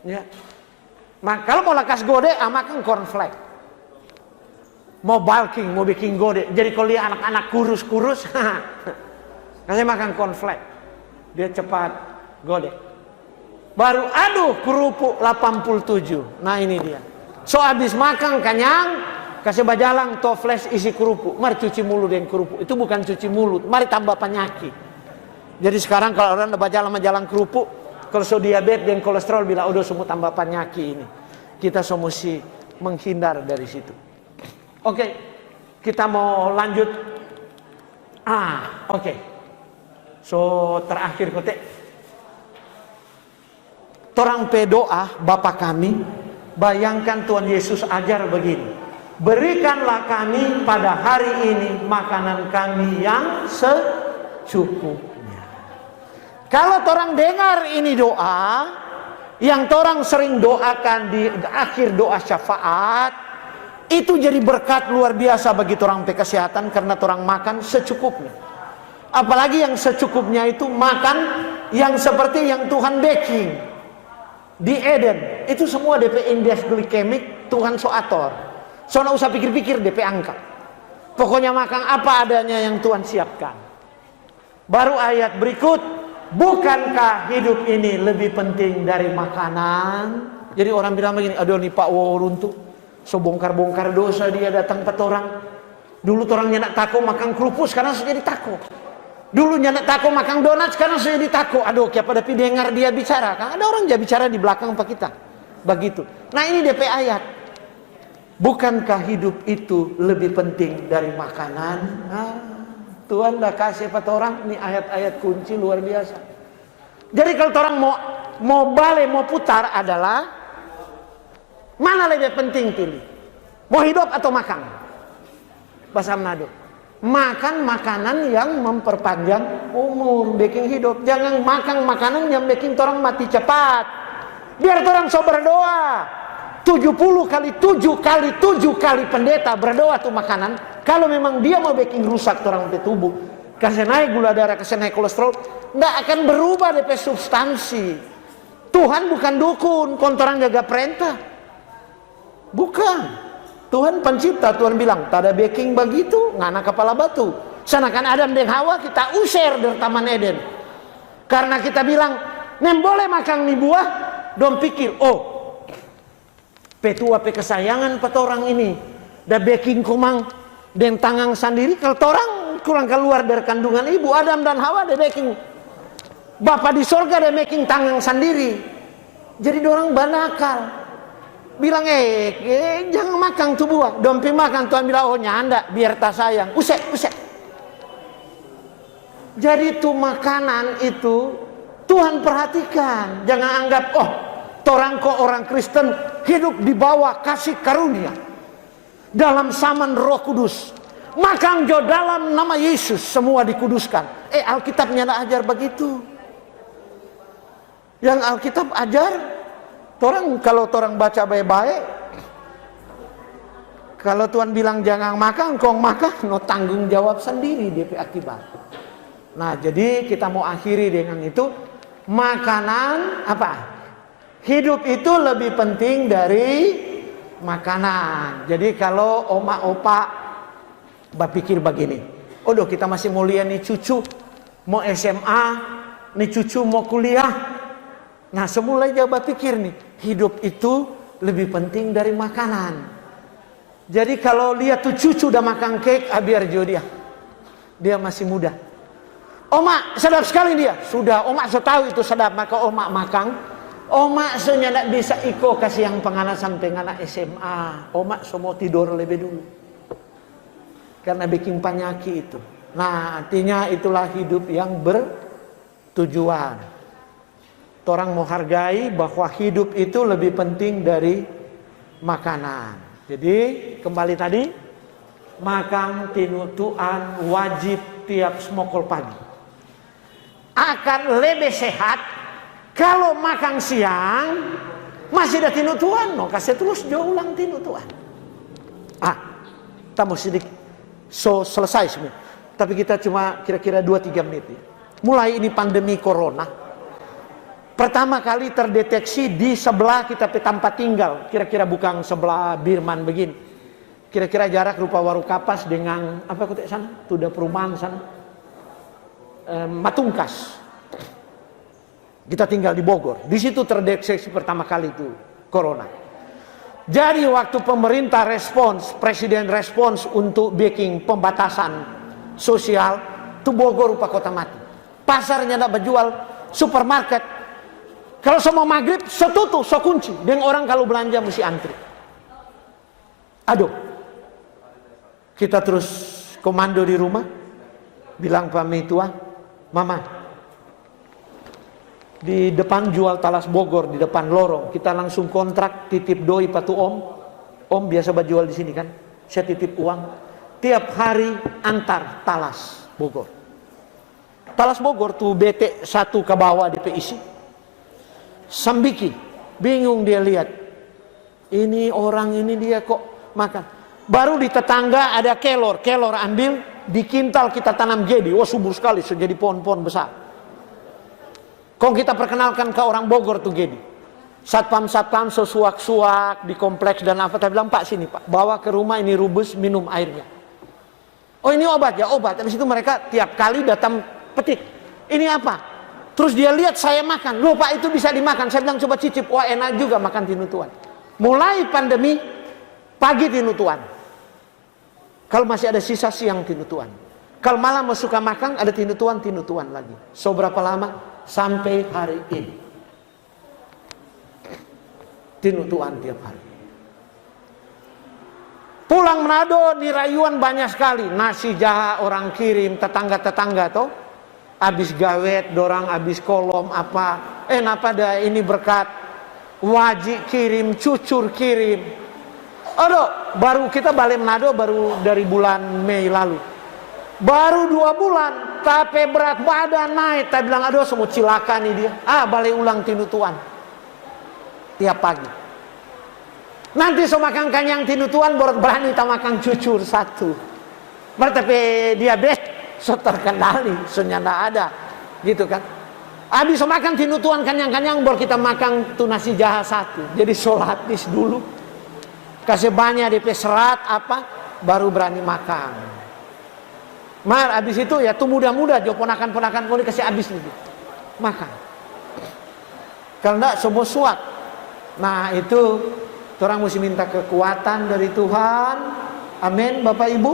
Ya. Kalau mau lakas gode, makan cornflake. Mau bulking, mau bikin gode. Jadi kalau dia anak-anak kurus-kurus, kasih makan cornflake. Dia cepat gode. Baru aduh kerupuk 87. Nah ini dia. So habis makan kenyang. Kasih bajalang toples isi kerupuk. Mari cuci mulut dengan kerupuk. Itu bukan cuci mulut. Mari tambah penyakit. Jadi sekarang kalau orang bajalang kerupuk, kalau so diabetes dan kolesterol bilang udah semua tambah penyakit ini. Kita semua mesti menghindar dari situ. Oke. Kita mau lanjut. Oke. So terakhir kote. Torang pedoa Bapa kami. Bayangkan Tuhan Yesus ajar begini. Berikanlah kami pada hari ini makanan kami yang secukupnya. Kalau orang dengar ini doa, yang orang sering doakan di akhir doa syafaat, itu jadi berkat luar biasa bagi orang kesehatan karena orang makan secukupnya. Apalagi yang secukupnya itu makan yang seperti yang Tuhan baking di Eden. Itu semua DP indeks glikemik Tuhan so atur. So nggak usah pikir-pikir DP angka. Pokoknya makan apa adanya yang Tuhan siapkan. Baru ayat berikut, bukankah hidup ini lebih penting dari makanan? Jadi orang bilang begini, aduh nih Pak Wawuruntu, so bongkar-bongkar dosa dia datang ke orang. Dulu orang nyenak tako makan kerupuk, sekarang sudah jadi tako. Dulu nyenak tako makan donat, sekarang sudah jadi tako. Aduh, kayak pada dengar dia bicara, kan ada orang dia bicara di belakang Pak kita. Begitu. Nah ini DP ayat. Bukankah hidup itu lebih penting dari makanan? Nah, Tuhan dah kasih pada orang, ini ayat-ayat kunci luar biasa. Jadi kalau orang mau balik, mau putar adalah mana lebih penting pilih? Mau hidup atau makan? Bahasa Manado. Makan makanan yang memperpanjang umur, bikin hidup. Jangan makan makanan yang bikin orang mati cepat. Biar orang so berdoa. 70 kali 7 pendeta berdoa tuh makanan. Kalau memang dia mau bikin rusak orang di tubuh, kasih naik gula darah, kasih naik kolesterol, nggak akan berubah DP substansi. Tuhan bukan dukun, kontoran jaga perintah. Bukan. Tuhan pencipta, Tuhan bilang, tak ada baking begitu, ngana kepala batu. Sanakan Adam dan Hawa kita usir dari Taman Eden. Karena kita bilang, nem boleh makan nih buah, dong pikir, oh, petua pe kesayangan pat orang ini da baking kumang dan tangan sendiri kalau orang kurang keluar dari kandungan ibu. Adam dan Hawa da baking Bapak di sorga da baking tangan sendiri. Jadi orang banakal bilang jangan makan tuh buah, dompi makan. Tuhan bilang oh nyanda biar tak sayang, usek. Jadi tuh makanan itu Tuhan perhatikan. Jangan anggap oh orang kok orang Kristen hidup di bawah kasih karunia dalam saman Roh Kudus. Makan jo dalam nama Yesus semua dikuduskan. Alkitabnya nak ajar begitu. Yang Alkitab ajar, kalau orang baca baik-baik, kalau Tuhan bilang jangan makan, kong makan, no tanggung jawab sendiri DP akibat. Nah, jadi kita mau akhiri dengan itu, makanan apa? Hidup itu lebih penting dari makanan. Jadi kalau oma opa berpikir begini, odoh kita masih mulia nih cucu mau SMA, nih cucu mau kuliah. Nah semula aja berpikir nih, hidup itu lebih penting dari makanan. Jadi kalau lihat tuh cucu udah makan cake, biar jo dia masih muda. Oma sedap sekali dia, sudah oma so tahu itu sedap, maka oma makan. Oma soalnya tidak bisa iko kasih yang penganasan penganak SMA. Oma semua tidur lebih dulu. Karena bikin penyakit itu. Nah artinya itulah hidup yang bertujuan. Orang mau hargai bahwa hidup itu lebih penting dari makanan. Jadi kembali tadi, makan tinutuan wajib tiap smokol pagi. Akan lebih sehat. Kalau makan siang masih ada tinutuan, no kasih terus jauh ulang tinutuan. Kita mau sedikit selesai sebenarnya. Tapi kita cuma kira-kira 2-3 menit. Mulai ini pandemi corona, pertama kali terdeteksi di sebelah kita tempat tinggal. Kira-kira bukan sebelah Birman begini. Kira-kira jarak rupa Waru Kapas dengan apa kota sana? Tudah perumahan sana. Matungkas. Kita tinggal di Bogor. Di situ terdeteksi pertama kali itu corona. Jadi waktu pemerintah respons, presiden respons untuk bikin pembatasan sosial, itu Bogor rupa kota mati. Pasarnya tidak berjual, supermarket. Kalau semua maghrib, setutup, kunci. Dan orang kalau belanja mesti antri. Aduh. Kita terus komando di rumah. Bilang pamit tua, Mama. Di depan jual talas Bogor, di depan lorong. Kita langsung kontrak, titip doi patu om. Om biasa berjual di sini kan. Saya titip uang. Tiap hari antar talas Bogor. Talas Bogor tuh BT 1 ke bawah di PIC. Sambiki. Bingung dia lihat. Ini orang ini dia kok makan. Baru di tetangga ada kelor. Kelor ambil. di kintal kita tanam jadi, oh subur sekali, sudah jadi pohon-pohon besar. Kok kita perkenalkan ke orang Bogor tuh jadi. Satpam-satpam sesuak-suak di kompleks dan apa, saya bilang, Pak sini Pak, bawa ke rumah ini rubus, minum airnya. Oh ini obat ya, obat. Habis itu mereka tiap kali datang petik. Ini apa? Terus dia lihat saya makan. Loh Pak itu bisa dimakan. Saya bilang coba cicip. Wah enak juga makan tinutuan. Mulai pandemi, pagi tinutuan. Kalau masih ada sisa siang tinutuan. Kalau malam mau suka makan ada tinutuan lagi. So berapa lama? Sampai hari ini. Tinutuan tiap hari. Pulang Manado di rayuan banyak sekali. Nasi jaha orang kirim, tetangga-tetangga toh. Abis gawet, dorang abis kolom apa. Napa dah ini berkat. Wajib kirim, cucur kirim. Aduh, baru kita balik Manado baru dari bulan Mei lalu. Baru 2 bulan, tapi berat badan naik. Saya bilang, aduh semua cilaka nih dia. Balik ulang tinutuan. Tiap pagi. Nanti so makan kanyang tinutuan, baru berani tak makan cucur satu. Tapi diabetes so terkendali, so nyanda ada. Gitu kan. Habis so makan tinutuan kanyang-kanyang, baru kita makan tu nasi jaha satu. Jadi sholat dulu. Kasih banyak DP serat apa, baru berani makan. Mar, habis itu ya tuh muda-muda, jo ponakan-ponakan boleh kasih habis nih. Makan. Kalau enggak semua suat. Nah itu orang mesti minta kekuatan dari Tuhan. Amin Bapak Ibu.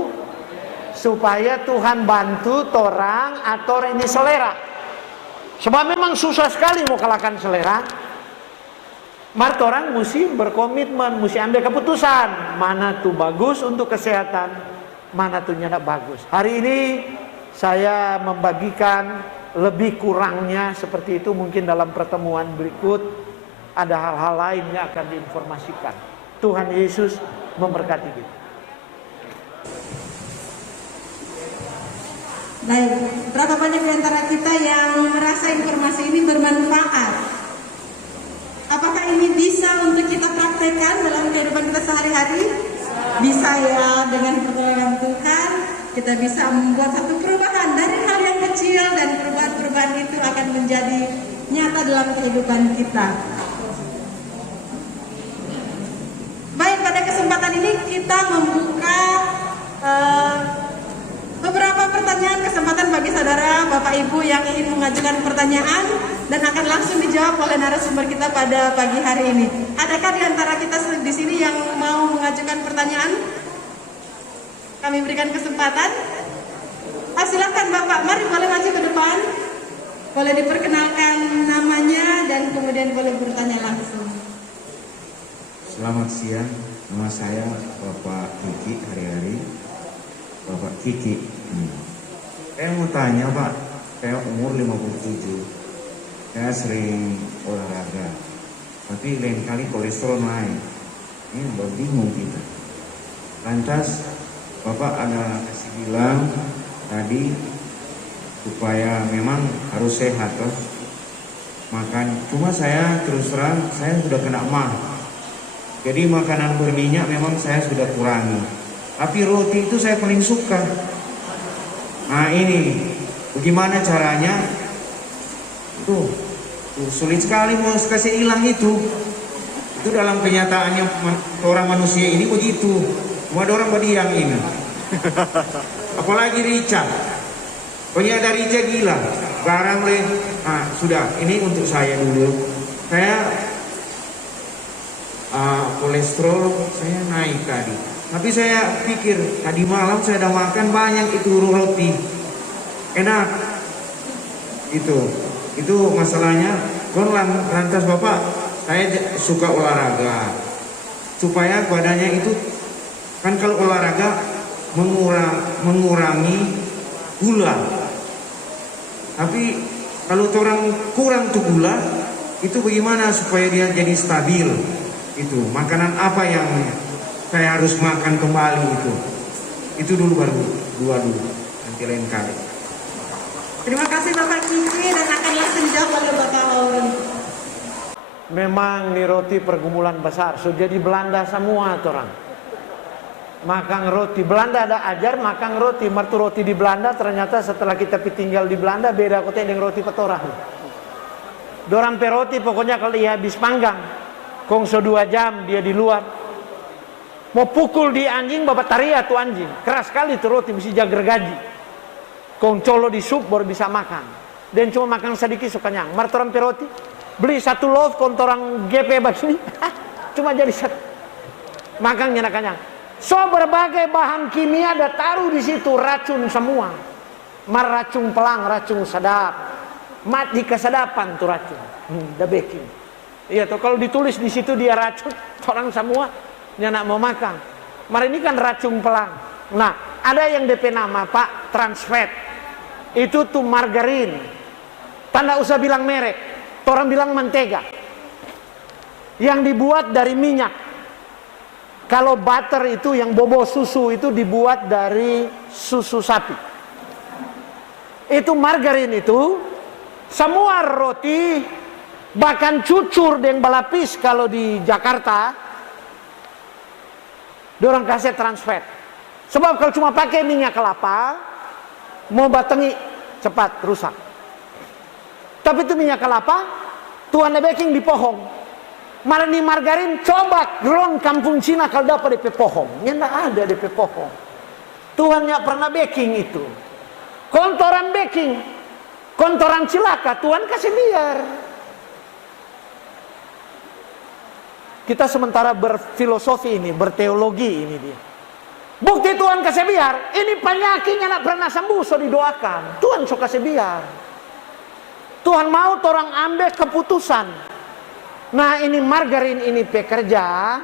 Supaya Tuhan bantu orang atau ini selera. Sebab memang susah sekali mau kalahkan selera. Mart orang mesti berkomitmen, mesti ambil keputusan. Mana tuh bagus untuk kesehatan, mana tuh tidak bagus. Hari ini saya membagikan lebih kurangnya seperti itu. Mungkin dalam pertemuan berikut ada hal-hal lain yang akan diinformasikan. Tuhan Yesus memberkati kita. Baik, berapa banyak di antara kita yang merasa informasi ini bermanfaat? Apakah ini bisa untuk kita praktekkan dalam kehidupan kita sehari-hari? Bisa ya, dengan pertolongan Tuhan kita bisa membuat satu perubahan dari hal yang kecil, dan perubahan-perubahan itu akan menjadi nyata dalam kehidupan kita. Baik, pada kesempatan ini kita membuka beberapa pertanyaan, kesempatan bagi saudara, Bapak Ibu yang ingin mengajukan pertanyaan dan akan langsung dijawab oleh narasumber kita pada pagi hari ini. Adakah di antara kita di sini yang mau mengajukan pertanyaan? Kami berikan kesempatan. Silakan Bapak, mari boleh maju ke depan. Boleh diperkenalkan namanya dan kemudian boleh bertanya langsung. Selamat siang, nama saya Bapak Kiki hari-hari. Bapak Kiki. Saya mau tanya Pak, saya umur 57. Saya sering olahraga, tapi lain kali kolesterol naik. Ini bingung kita. Lantas Bapak ada kasih bilang tadi supaya memang harus sehat toh makan. Cuma saya terus terang saya sudah kena mah. Jadi makanan berminyak memang saya sudah kurangi. Tapi roti itu saya paling suka. Nah ini bagaimana caranya? Tuh sulit sekali mau kasih hilang itu. Itu dalam kenyataannya orang manusia ini begitu. Cuma ada orang berdiam ini. Apalagi Rica. Pokoknya ada Rica gila. Garang leh. Nah sudah, ini untuk saya dulu. Saya kolesterol saya naik tadi. Tapi saya pikir tadi malam saya udah makan banyak itu roti. Enak. Itu masalahnya. Lantas Bapak, saya suka olahraga. Supaya badannya itu kan kalau olahraga mengurangi gula. Tapi kalau orang kurang tuh gula, itu bagaimana supaya dia jadi stabil? Itu makanan apa yang saya harus makan kembali itu dulu, baru dua dulu, nanti lain kali. Terima kasih Bapak Kiki, dan akan langsung jawab oleh Bapak Lauri. Memang nih roti pergumulan besar, so jadi Belanda semua orang. Makan roti. Belanda ada ajar makan roti. Martu roti di Belanda ternyata setelah kita tinggal di Belanda beda kota dengan roti petorang. Dorang pe roti pokoknya kalau dia habis panggang, kongso 2 jam dia di luar. Mau pukul di anjing bapak taria tuh anjing. Keras sekali tuh roti mesti jaga gergaji. Kong colo di sup baru bisa makan. Dan cuma makan sedikit suka kenyang. Martu orang pe roti beli 1 loaf kontorang GP begini. Cuma jadi 1. Makan nyana kenyang. So berbagai bahan kimia ada taruh di situ, racun semua. Racun pelang, racun sedap. Mati kesedapan tuh racun. The baking. Iya tuh kalau ditulis di situ dia racun, orang semua nyana mau makan. Mari ini kan racun pelang. Nah, ada yang DP nama Pak trans fat. Itu tuh margarin. Tanda usah bilang merek. Orang bilang mentega. Yang dibuat dari minyak. Kalau butter itu yang bobo susu itu dibuat dari susu sapi. Itu margarin itu semua roti bahkan cucur dengan balapis kalau di Jakarta dorang kasih trans fat. Sebab kalau cuma pakai minyak kelapa mau batengi cepat rusak. Tapi itu minyak kelapa Tuhan baking di pohon. Malah di margarin coba ron kampung Cina kalau dapat DP pohon. Ya enggak ada DP pohon. Tuhan nggak pernah baking itu. Kontoran baking, kontoran cilaka Tuhan kasih biar. Kita sementara berfilosofi ini, berteologi ini dia. Bukti Tuhan kasih biar. Ini penyakitnya nggak pernah sembuh, so didoakan. Tuhan so kasih biar. Tuhan mau orang ambil keputusan. Nah ini margarin ini pekerja,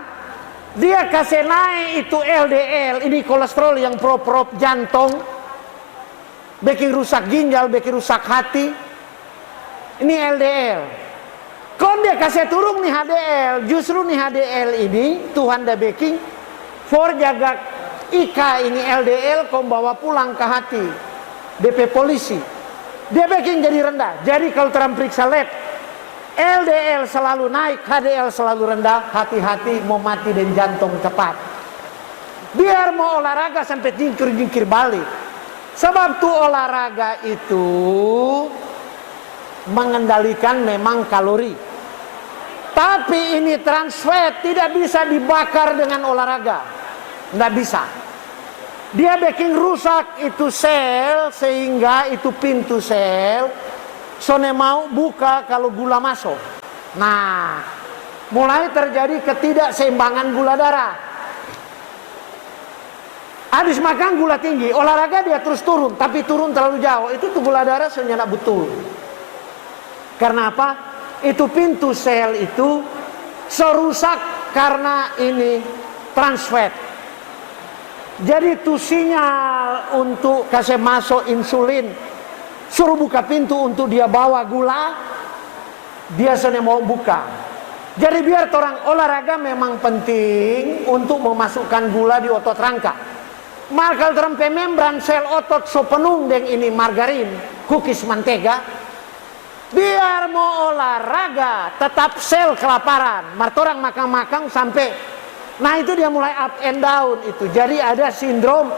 dia kasih naik itu LDL, ini kolesterol yang prop jantung, bikin rusak ginjal, bikin rusak hati. Ini LDL. Kon dia kasih turun nih HDL, justru nih HDL ini Tuhan dah baking for jaga Ika ini LDL kon bawa pulang ke hati. DP polisi. Dia baking jadi rendah. Jadi kalau terperiksa lab LDL selalu naik, HDL selalu rendah, hati-hati mau mati dan jantung cepat. Biar mau olahraga sampai jingkir-jingkir balik. Sebab tuh olahraga itu mengendalikan memang kalori. Tapi ini trans fat tidak bisa dibakar dengan olahraga. Nggak bisa. Dia bikin rusak itu sel sehingga itu pintu sel. Sone mau buka kalau gula masuk. Nah, mulai terjadi ketidakseimbangan gula darah. Habis makan gula tinggi, olahraga dia terus turun, tapi turun terlalu jauh. Itu tuh gula darah senyala betul. Karena apa? Itu pintu sel itu serusak karena ini trans fat. Jadi tuh sinyal untuk kasih masuk insulin. Suruh buka pintu untuk dia bawa gula, dia sana mau buka. Jadi biar orang olahraga memang penting untuk memasukkan gula di otot rangka. Maka kalau membran sel otot so penuh dengan ini margarin, cookies mentega, biar mau olahraga tetap sel kelaparan. Martorang makan-makan sampai, nah itu dia mulai up and down itu. Jadi ada sindrom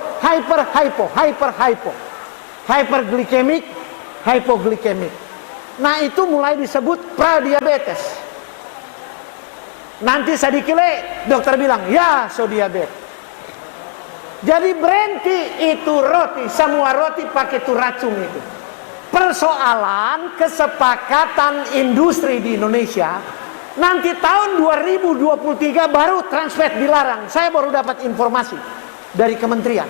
hyperglikemik, hypoglikemik. Nah itu mulai disebut pradiabetes. Nanti sedikit dokter bilang ya so diabetes. Jadi berhenti itu roti, semua roti pakai itu racun itu. Persoalan kesepakatan industri di Indonesia. Nanti tahun 2023 baru trans fat dilarang. Saya baru dapat informasi dari kementerian.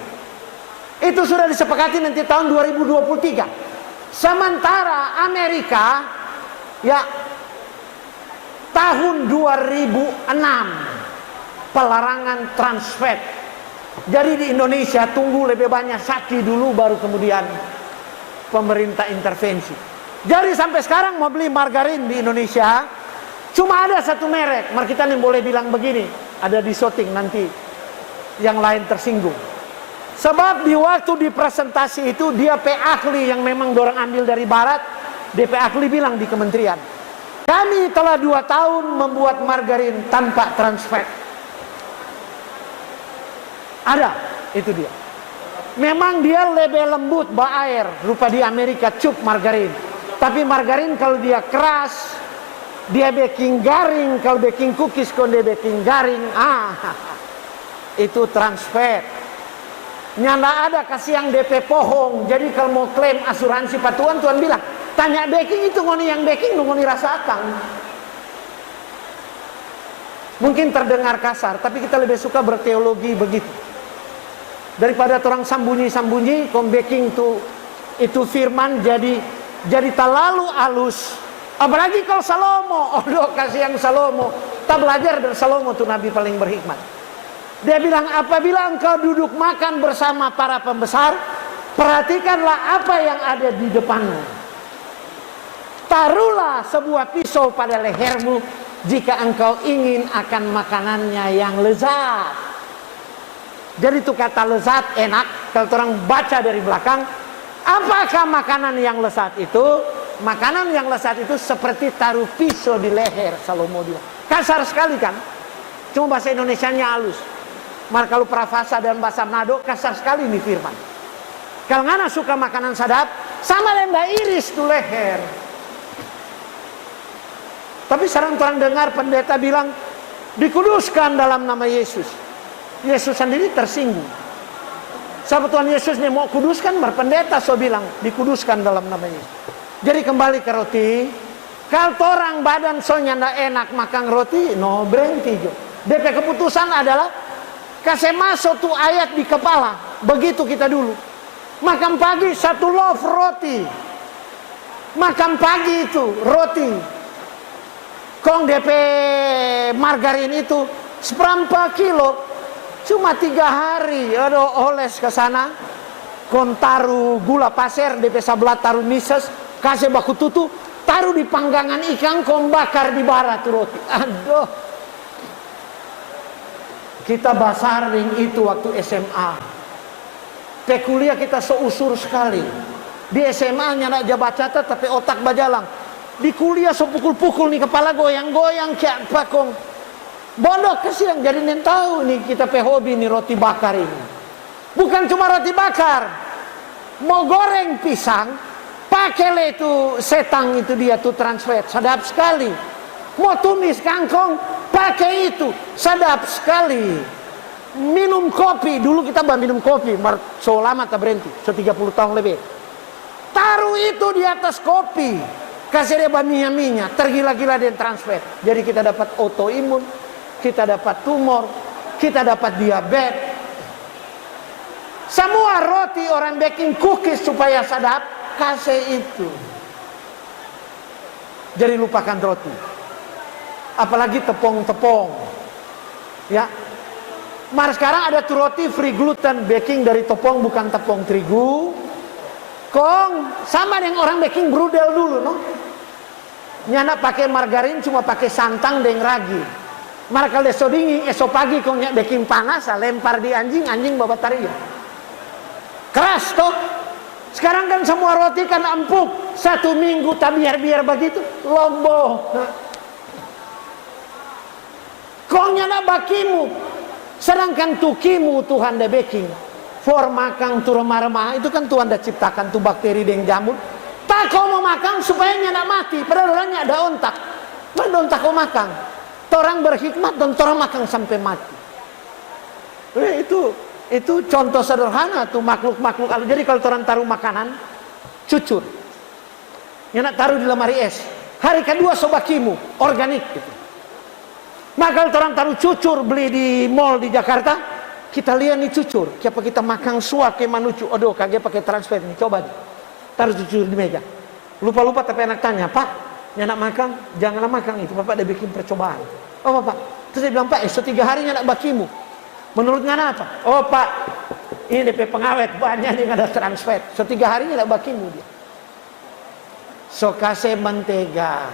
Itu sudah disepakati nanti tahun 2023. Sementara Amerika ya tahun 2006 pelarangan trans fat. Jadi di Indonesia tunggu lebih banyak sakit dulu baru kemudian pemerintah intervensi. Jadi sampai sekarang mau beli margarin di Indonesia cuma ada satu merek. Mari kita nih boleh bilang begini, ada di shooting nanti yang lain tersinggung. Sebab di waktu di presentasi itu dia ahli yang memang dorang ambil dari barat, DP ahli bilang di kementerian, kami telah 2 tahun membuat margarin tanpa trans fat. Ada, itu dia. Memang dia lebih lembut air, rupa di Amerika cup margarin. Tapi margarin kalau dia keras, dia baking garing. Kalau baking cookies kalau dia baking garing, itu trans fat. Nyanda ada kasih yang DP pohong. Jadi kalau mau klaim asuransi patuan, Tuhan bilang, tanya baking itu ngoni yang baking, ngoni rasakan. Mungkin terdengar kasar, tapi kita lebih suka berteologi begitu. Daripada orang sambunyi-sambunyi, baking itu firman jadi terlalu halus. Apalagi kalau Salomo, kasih yang Salomo. Tak belajar dari Salomo tuh nabi paling berhikmat. Dia bilang, apabila engkau duduk makan bersama para pembesar, perhatikanlah apa yang ada di depanmu. Taruhlah sebuah pisau pada lehermu jika engkau ingin akan makanannya yang lezat. Jadi itu kata lezat, enak. Kalau orang baca dari belakang, apakah makanan yang lezat itu? Makanan yang lezat itu seperti taruh pisau di leher, Salomo bilang. Kasar sekali kan? Cuma bahasa Indonesianya halus. Mar kalau Pravasa dan bahasa Manado kasar sekali nih firman. Kalau ngana suka makanan sadap, sama lenda iris tuh leher. Tapi sekarang orang dengar pendeta bilang, dikuduskan dalam nama Yesus. Yesus sendiri tersinggung. Sahabat Tuhan Yesus nih mau kuduskan, berpendeta so bilang, dikuduskan dalam nama Yesus. Jadi kembali ke roti. Kalau orang badan so nyanda enak makan roti, no berhenti jo. DP keputusan adalah kasih masuk tuh ayat di kepala. Begitu kita dulu. Makan pagi 1 loaf roti. Makan pagi itu roti. Kong DP margarin itu 1,4 kilo. Cuma 3 hari. Aduh, oles ke sana. Kong taruh gula pasir DP sabelah taruh mises. Kasih baku tutu. Taruh di panggangan ikan. Kong bakar di bara tuh roti. Aduh. Kita basaring itu waktu SMA. Kuliah kita seusur sekali. Di SMA nyana jabat catat tapi otak bajalang. Di kuliah sepukul-pukul nih kepala goyang-goyang kayak pakong. Bodoh kesian jadi nen tahu nih kita hobi nih roti bakar ini. Bukan cuma roti bakar. Mau goreng pisang, pakai itu setang itu dia tuh trans fat, sedap sekali. Mau tumis kangkong, pakai itu, sedap sekali. Minum kopi, dulu kita minum kopi, so lama tak berhenti, so 30 tahun lebih. Taruh itu di atas kopi, kasih dia minyak-minyak, tergila-gila dengan trans fat. Jadi kita dapat autoimun, kita dapat tumor, kita dapat diabetes. Semua roti orang baking cookies supaya sedap, kasih itu. Jadi lupakan roti. Apalagi tepung-tepung. Ya. Mar sekarang ada tuh roti free gluten, baking dari tepung bukan tepung terigu. Kong sama dengan orang baking brudel dulu, no? Nyana pakai margarin cuma pakai santang dan ragi. Mar kalau esok dingin, esok pagi kong nyak baking panas, lempar di anjing, anjing bawa taria. Keras toh. Sekarang kan semua roti kan empuk, 1 minggu tak biar begitu, lombok. Kong nyana bakimu. Sedangkan tukimu Tuhan dah baking. For makan tu remah-remah itu kan Tuhan dah ciptakan tu bakteri dan jamur. Tak kau mau makan supaya nyana mati. Padahal orangnya ada ontak. Padahal ontak kau makan. Orang berhikmat dan orang makan sampai mati. Itu contoh sederhana tuh makhluk-makhluk. Jadi kalau orang taruh makanan, cucur. Nyana taruh di lemari es. Hari kedua sobakimu, organik gitu. Maka kalau orang taruh cucur beli di mall di Jakarta, kita lihat nih cucur. Siapa kita makan suak ke manucu. Aduh, kagak pakai transfer nih. Coba taruh cucur di meja. Lupa-lupa tapi anak tanya, Pak, nyanak makan, janganlah makan itu. Bapak dia bikin percobaan. Oh Pak, terus dia bilang, Pak, 3 hari nyanak bakimu. Menurut ngana apa? Oh Pak, ini DP pengawet banyak yang ada transfer. 3 hari nyanak bakimu dia. So kasih mentega.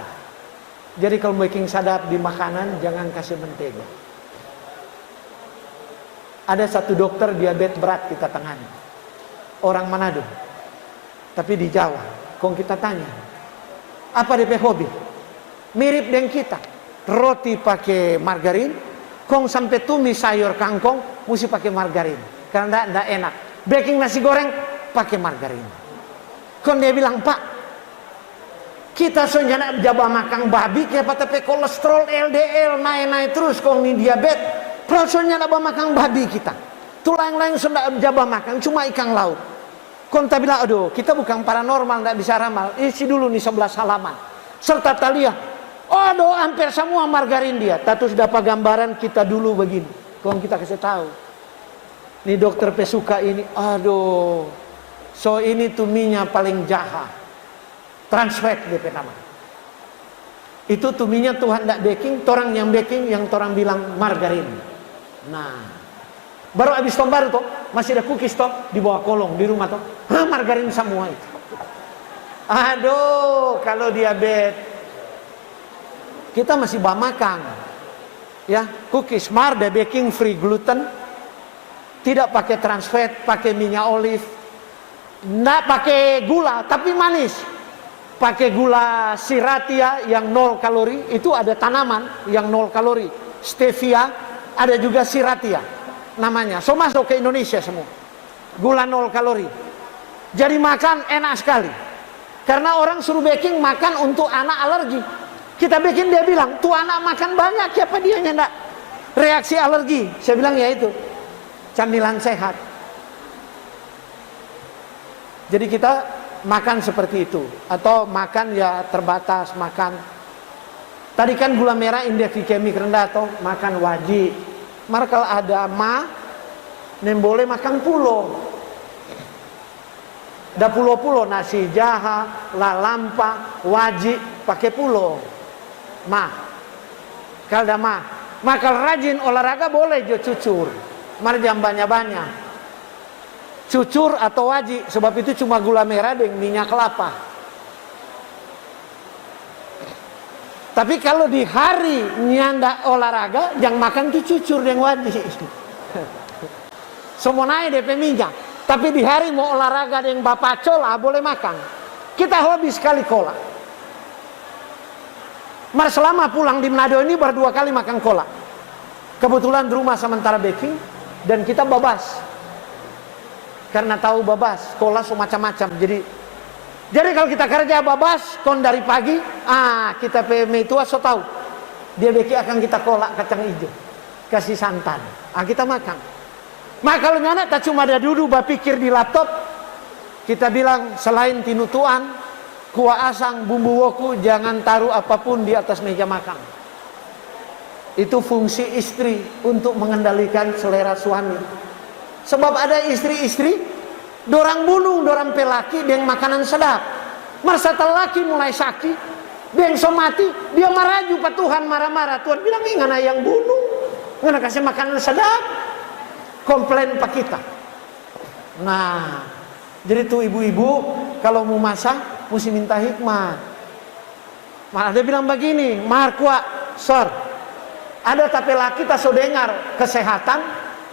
Jadi kalau baking sadap di makanan jangan kasih mentega. Ada satu dokter diabetes berat kita tangani. Orang Manado. Tapi di Jawa. Kong kita tanya. Apa DP hobi? Mirip dengan kita. Roti pakai margarin. Kong sampai tumis sayur kangkong. mesti pakai margarin karena enggak enak. Baking nasi goreng pakai margarin. Kon dia bilang, "Pak, kita soalnya jabah makan babi kayak tapi kolesterol LDL naik-naik terus kong ini diabetes. Soalnya jabah makan babi kita. Tulang-lain sudah jabah makan cuma ikan laut." Kon tak bilang, "Aduh, kita bukan paranormal, enggak bisa ramal. Isi dulu nih 11 halaman." Serta talia, "Aduh, hampir semua margarin dia." Tatus dapat gambaran kita dulu begini. Kong kita kasih tahu. Nih dokter pesuka ini, aduh. So ini tuh minyak paling jahat. Trans fat DP nama. Itu tuh minyak Tuhan tidak baking, orang yang baking yang orang bilang margarin. Nah, baru habis tahun baru toh, masih ada cookies toh di bawah kolong di rumah toh. Margarin semua itu. Aduh, kalau diabetes kita masih makan. Ya, cookies Marda baking free gluten. Tidak pakai trans fat, pakai minyak olive. Nggak pakai gula, tapi manis. Pakai gula Siratia yang 0 kalori, itu ada tanaman yang 0 kalori. Stevia, ada juga Siratia namanya. So masuk ke Indonesia semua. Gula 0 kalori. Jadi makan enak sekali. Karena orang suruh baking makan untuk anak alergi. Kita bikin dia bilang, "Tuh anak makan banyak, siapa dia enggak reaksi alergi?" Saya bilang ya itu. Camilan sehat. Jadi kita makan seperti itu, atau makan ya terbatas makan. Tadi kan gula merah indeks glikemik rendah atau makan wajib. Maka kalau ada nem boleh makan pulo. Da pulo-pulo nasi jaha, lalampa, wajib pakai pulo. Kalau ada kalau rajin olahraga boleh jo cucur. Mari jam banyak-banyak. Cucur atau wajib, sebab itu cuma gula merah dengan minyak kelapa. Tapi kalau di hari nyanda olahraga, jangan makan tuh cucur yang wajib. Semua naik DP minyak. Tapi di hari mau olahraga dengan bapak cola boleh makan. Kita hobi sekali cola. Mar selama pulang di Manado ini baru 2 kali makan cola. Kebetulan rumah sementara baking dan kita babas. Karena tahu babas, sekolah semacam-macam. Jadi kalau kita kerja babas, kon dari pagi, kita PM itu so tahu. Dia beki akan kita kolak kacang hijau, kasih santan. Kita makan. Maka kalau nyana tak cuma ada duduk berpikir di laptop, kita bilang selain tinutuan, kuah asang, bumbu woku, jangan taruh apapun di atas meja makan. Itu fungsi istri untuk mengendalikan selera suami. Sebab ada istri-istri, dorang bunuh, dorang pelaki dengan makanan sedap. Masa laki mulai sakit, dia yang mati, dia maraju pak Tuhan, marah-marah. Tuhan bilang, "Ih, ngana yang bunuh, ngana kasih makanan sedap." Komplain pak kita. Nah, jadi tuh ibu-ibu kalau mau masak, mesti minta hikmah. Malah dia bilang begini, "Markwa, sir, ada tapi laki tak so dengar kesehatan,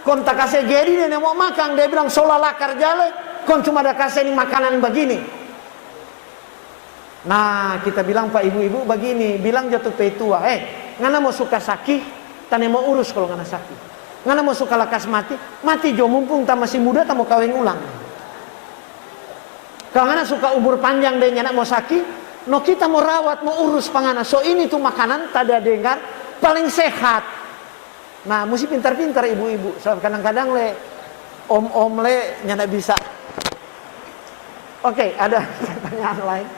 kon tak kasih geri dia mau makan." Dia bilang, "Solala kerjale, kon cuma ada kasih ini makanan begini." Nah, kita bilang, "Pak ibu-ibu begini, bilang jatuh petua, ngana mau suka sakit, tane mau urus kalau ngana sakit. Ngana mau suka lekas mati jo mumpung tak masih muda tak mau kawin ulang. Kalau ngana suka umur panjang deh ngana mau sakit, no kita mau rawat, mau urus pangana. So ini tuh makanan tada dengar paling sehat." Nah, mesti pintar-pintar ibu-ibu. Sebab kadang-kadang om-om nyana bisa. Oke, ada pertanyaan lain.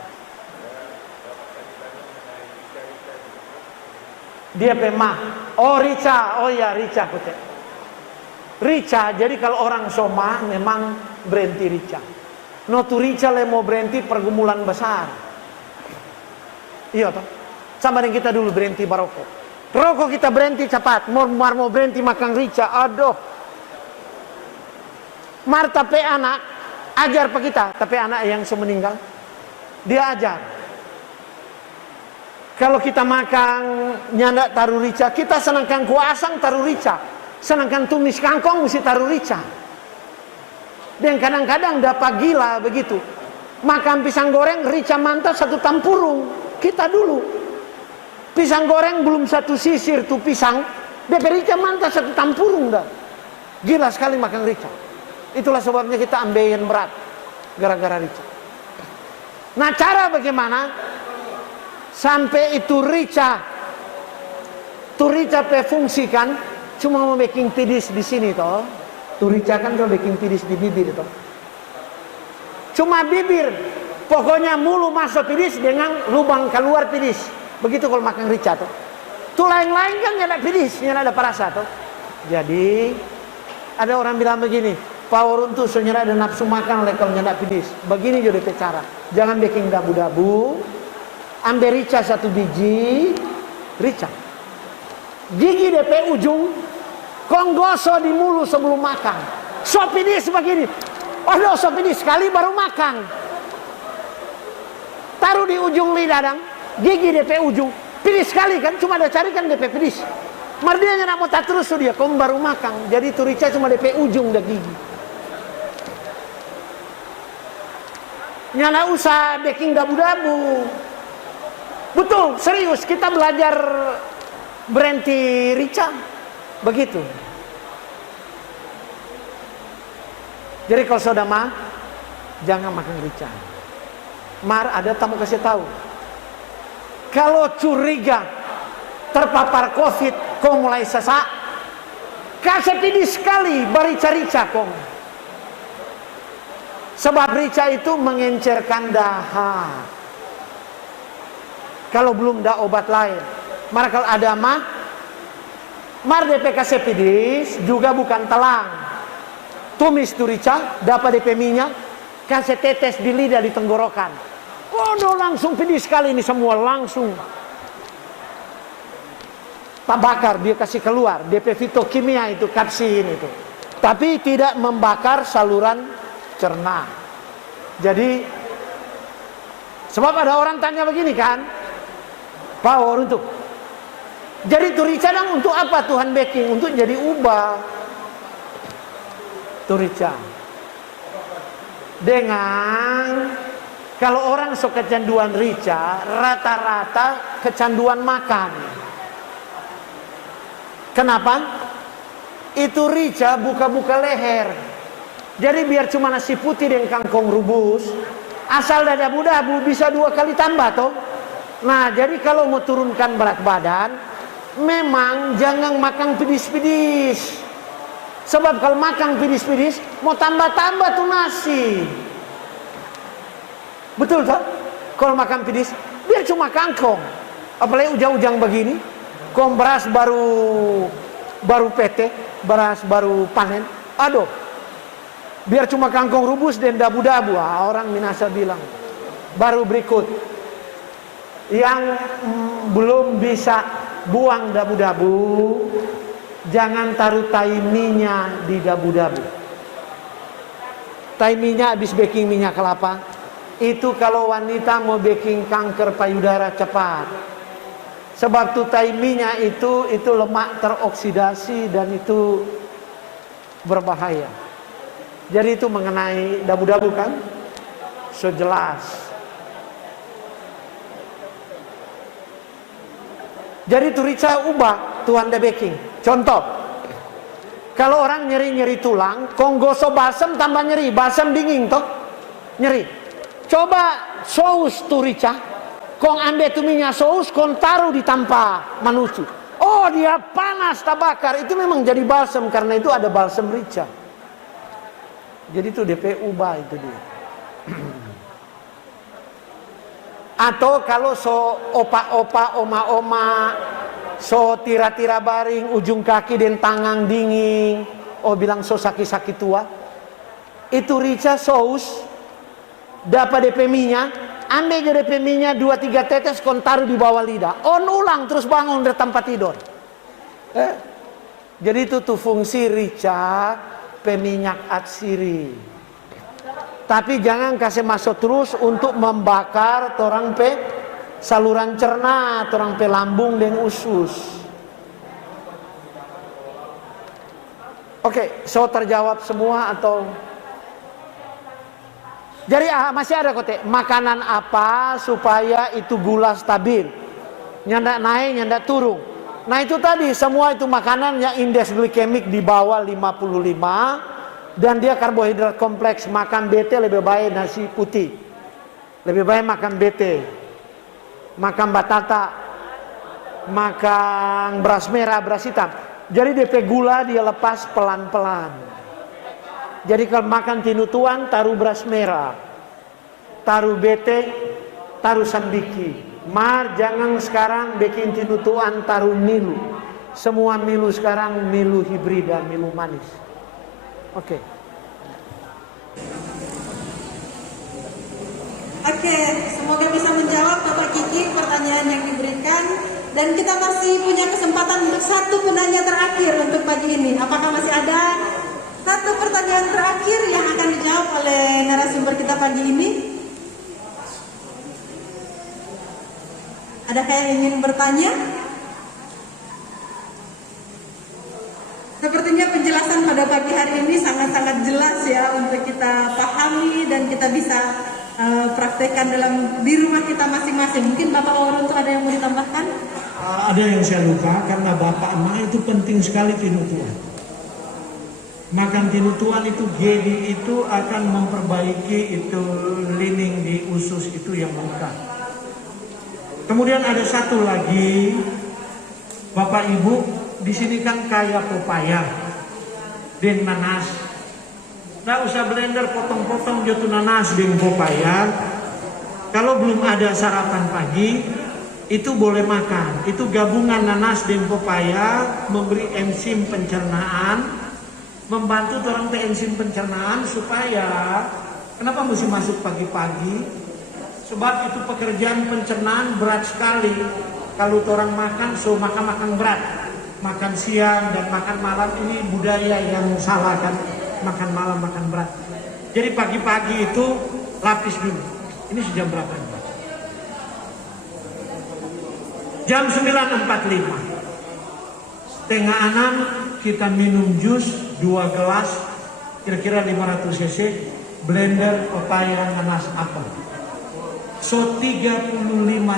Dia pemah. Oh, rica. Oh ya, rica putih. Rica, jadi kalau orang soma memang berhenti rica. No tu rica mau berhenti pergumulan besar. Iya toh. Sama dengan kita dulu berhenti barokok. Rokok kita berhenti cepat, mau berhenti makan rica, aduh. Mar tapi anak, ajar pak kita, tapi anak yang meninggal, dia ajar. Kalau kita makan nyanda taruh rica, kita senangkan kuah asang taruh rica, senangkan tumis kangkong mesti taruh rica. Dan kadang-kadang dapat gila begitu, makan pisang goreng rica mantap 1 tampurung, kita dulu. Pisang goreng belum 1 sisir tuh pisang, DP rica mantap 1 tampurung dah. Gila sekali makan rica. Itulah sebabnya kita ambeien berat gara-gara rica. Nah, cara bagaimana sampai itu rica fungsikan cuma mau baking pedis di sini toh. Tuh rica kan cuma baking pedis di bibir toh. Cuma bibir, pokoknya mulu masuk pedis dengan lubang keluar pedis. Begitu kalau makan rica toh. Tuh lain-lain kan nyada pedis, nyada ada perasa toh. Jadi ada orang bilang begini, power untuk so nyada ada nafsu makan oleh kalau nyada pedis. Begini jadi cara. Jangan baking dabu-dabu. Ambil rica 1 biji, rica. Gigi DP ujung, konggoso di mulu sebelum makan. So pedis begini. Aduh, so pedis sekali baru makan. Taruh di ujung lidah dang, gigi DP ujung. Pedis sekali kan, cuma ada cari kan DP pedis. Mardianya nak mau tak terus dia, kau baru makan. Jadi itu rica cuma DP ujung dah gigi. Nyala usah baking dabu-dabu. Betul, serius kita belajar berhenti rica. Begitu. Jadi kalau saudara jangan makan rica. Mar ada tamu kasih tahu. Kalau curiga terpapar COVID, kau mulai sesak, kasih pedis sekali barica-rica kau. Sebab rica itu mengencerkan dahak. Kalau belum ada obat lain. Maka kalau ada mar DP kasih pedis juga bukan telang. Tumis tu rica, dapat DP minyak, kasih tetes di lidah di tenggorokan. Oh, langsung pedis sekali ini semua langsung. Tak bakar, dia kasih keluar. DP fitokimia itu, kapsin itu. Tapi tidak membakar saluran cerna. Jadi, sebab ada orang tanya begini kan, power untuk. Jadi turica dong untuk apa Tuhan baking? Untuk jadi ubah. Turica. Dengan kalau orang sok kecanduan rica, rata-rata kecanduan makan. Kenapa? Itu rica buka-buka leher. Jadi biar cuma nasi putih dan kangkung rebus, asal ada dabu-dabu bisa 2 kali tambah toh. Nah, jadi kalau mau turunkan berat badan, memang jangan makan pedis-pedis. Sebab kalau makan pedis-pedis, mau tambah-tambah tuh nasi. Betul tak? Kalau makan pedis, biar cuma kangkung. Apalagi ujang-ujang begini, kong beras baru PT, beras baru panen. Aduh, biar cuma kangkung rebus dan dabu-dabu. Orang Minasa bilang, baru berikut. Yang belum bisa buang dabu-dabu, jangan taruh taiminya di dabu-dabu. Taiminya habis baking minyak kelapa. Itu kalau wanita mau baking kanker payudara cepat. Sebab tuh taiminya itu lemak teroksidasi dan itu berbahaya. Jadi itu mengenai dabu-dabu kan? So jelas. Jadi itu rica ubah Tuhan da baking. Contoh, kalau orang nyeri-nyeri tulang, kong gosok balsam tambah nyeri, balsam dingin toh, nyeri. Coba saus tu rica, kong ambil tu minyak saus, kong taruh di tampah manusu. Oh dia panas terbakar, itu memang jadi balsam karena itu ada balsam rica. Jadi itu DP ubah itu dia. Atau kalau so opa-opa, oma-oma, so tira-tira baring, ujung kaki dan tangan dingin, oh bilang so sakit-sakit tua, itu rica saus, dapat DP minyak, ambil je DP minyak 2-3 tetes, kon taruh di bawah lidah, on ulang terus bangun dari tempat tidur. Jadi itu tuh fungsi rica peminyak atsiri. Tapi jangan kasih masuk terus untuk membakar torang pe saluran cerna, torang pe lambung dan usus. Oke, so terjawab semua atau? Jadi masih ada kote, makanan apa supaya itu gula stabil? Nyandak naik, nyandak turun. Nah itu tadi, semua itu makanan yang indeks glikemik di bawah 55 dan dia karbohidrat kompleks. Makan bete lebih baik nasi putih, lebih baik makan bete, makan batata, makan beras merah, beras hitam. Jadi DP gula dia lepas pelan-pelan. Jadi kalau makan tinutuan taruh beras merah, taruh bete, taruh sambiki. Mar jangan sekarang bikin tinutuan taruh milu. Semua milu sekarang milu hibrida, milu manis. Oke. Oke, semoga bisa menjawab Bapak Kiki pertanyaan yang diberikan. Dan kita masih punya kesempatan untuk satu penanya terakhir untuk pagi ini. Apakah masih ada satu pertanyaan terakhir yang akan dijawab oleh narasumber kita pagi ini? Adakah yang ingin bertanya? Sepertinya penjelasan pada pagi hari ini sangat-sangat jelas ya untuk kita pahami dan kita bisa praktekkan di rumah kita masing-masing. Mungkin Bapak Warun itu ada yang mau ditambahkan? Ada yang saya lupa karena Bapak Emak itu penting sekali tinutuan. Makan tinutuan itu GD itu akan memperbaiki itu lining di usus itu yang bengkak. Kemudian ada satu lagi, Bapak Ibu, di sini kan kaya pepaya dan nanas. Nggak usah blender potong-potong jatuh nanas dan pepaya. Kalau belum ada sarapan pagi, itu boleh makan. Itu gabungan nanas dan pepaya memberi enzim pencernaan, membantu orang enzim pencernaan supaya kenapa mesti masuk pagi-pagi? Sebab itu pekerjaan pencernaan berat sekali. Kalau orang makan, makan berat. Makan siang dan makan malam ini budaya yang salah kan. Makan malam, makan berat. Jadi pagi-pagi itu lapis dulu. Ini jam berapa? Jam 9.45. Setengah 6 kita minum jus 2 gelas. Kira-kira 500 cc. Blender, pepaya, nanas, apel. So 35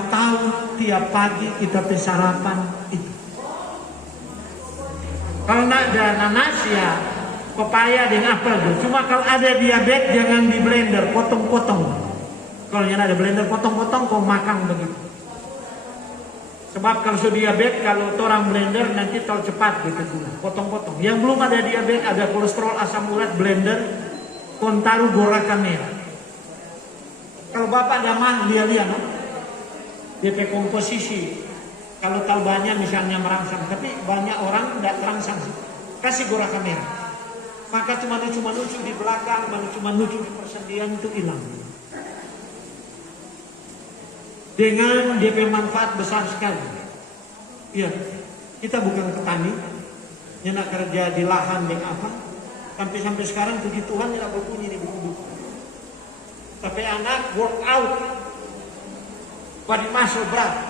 tahun tiap pagi kita sarapan itu. Kalau nak ada nanas ya pepaya dengan apel. Cuma kalau ada diabetes jangan di blender, potong-potong. Kalau yang ada blender potong-potong kau makan begitu. Sebab kalau diabetes kalau orang blender nanti terlalu cepat gitu potong-potong. Yang belum ada diabetes ada kolesterol asam urat blender kontaru gorakan merah. Kalau Bapak damah lihat no? DP komposisi. Kalau talbanya misalnya merangsang, tapi banyak orang tidak terangsang. Kasih gorakan merah. Maka cuma lucu di belakang, cuma lucu di persendian itu hilang. Dengan DP manfaat besar sekali. Iya, kita bukan petani, nyenak kerja di lahan dengan apa. Sampai sekarang puji Tuhan tidak berbunyi di buku-buku. Tapi anak work out pada masuk berat.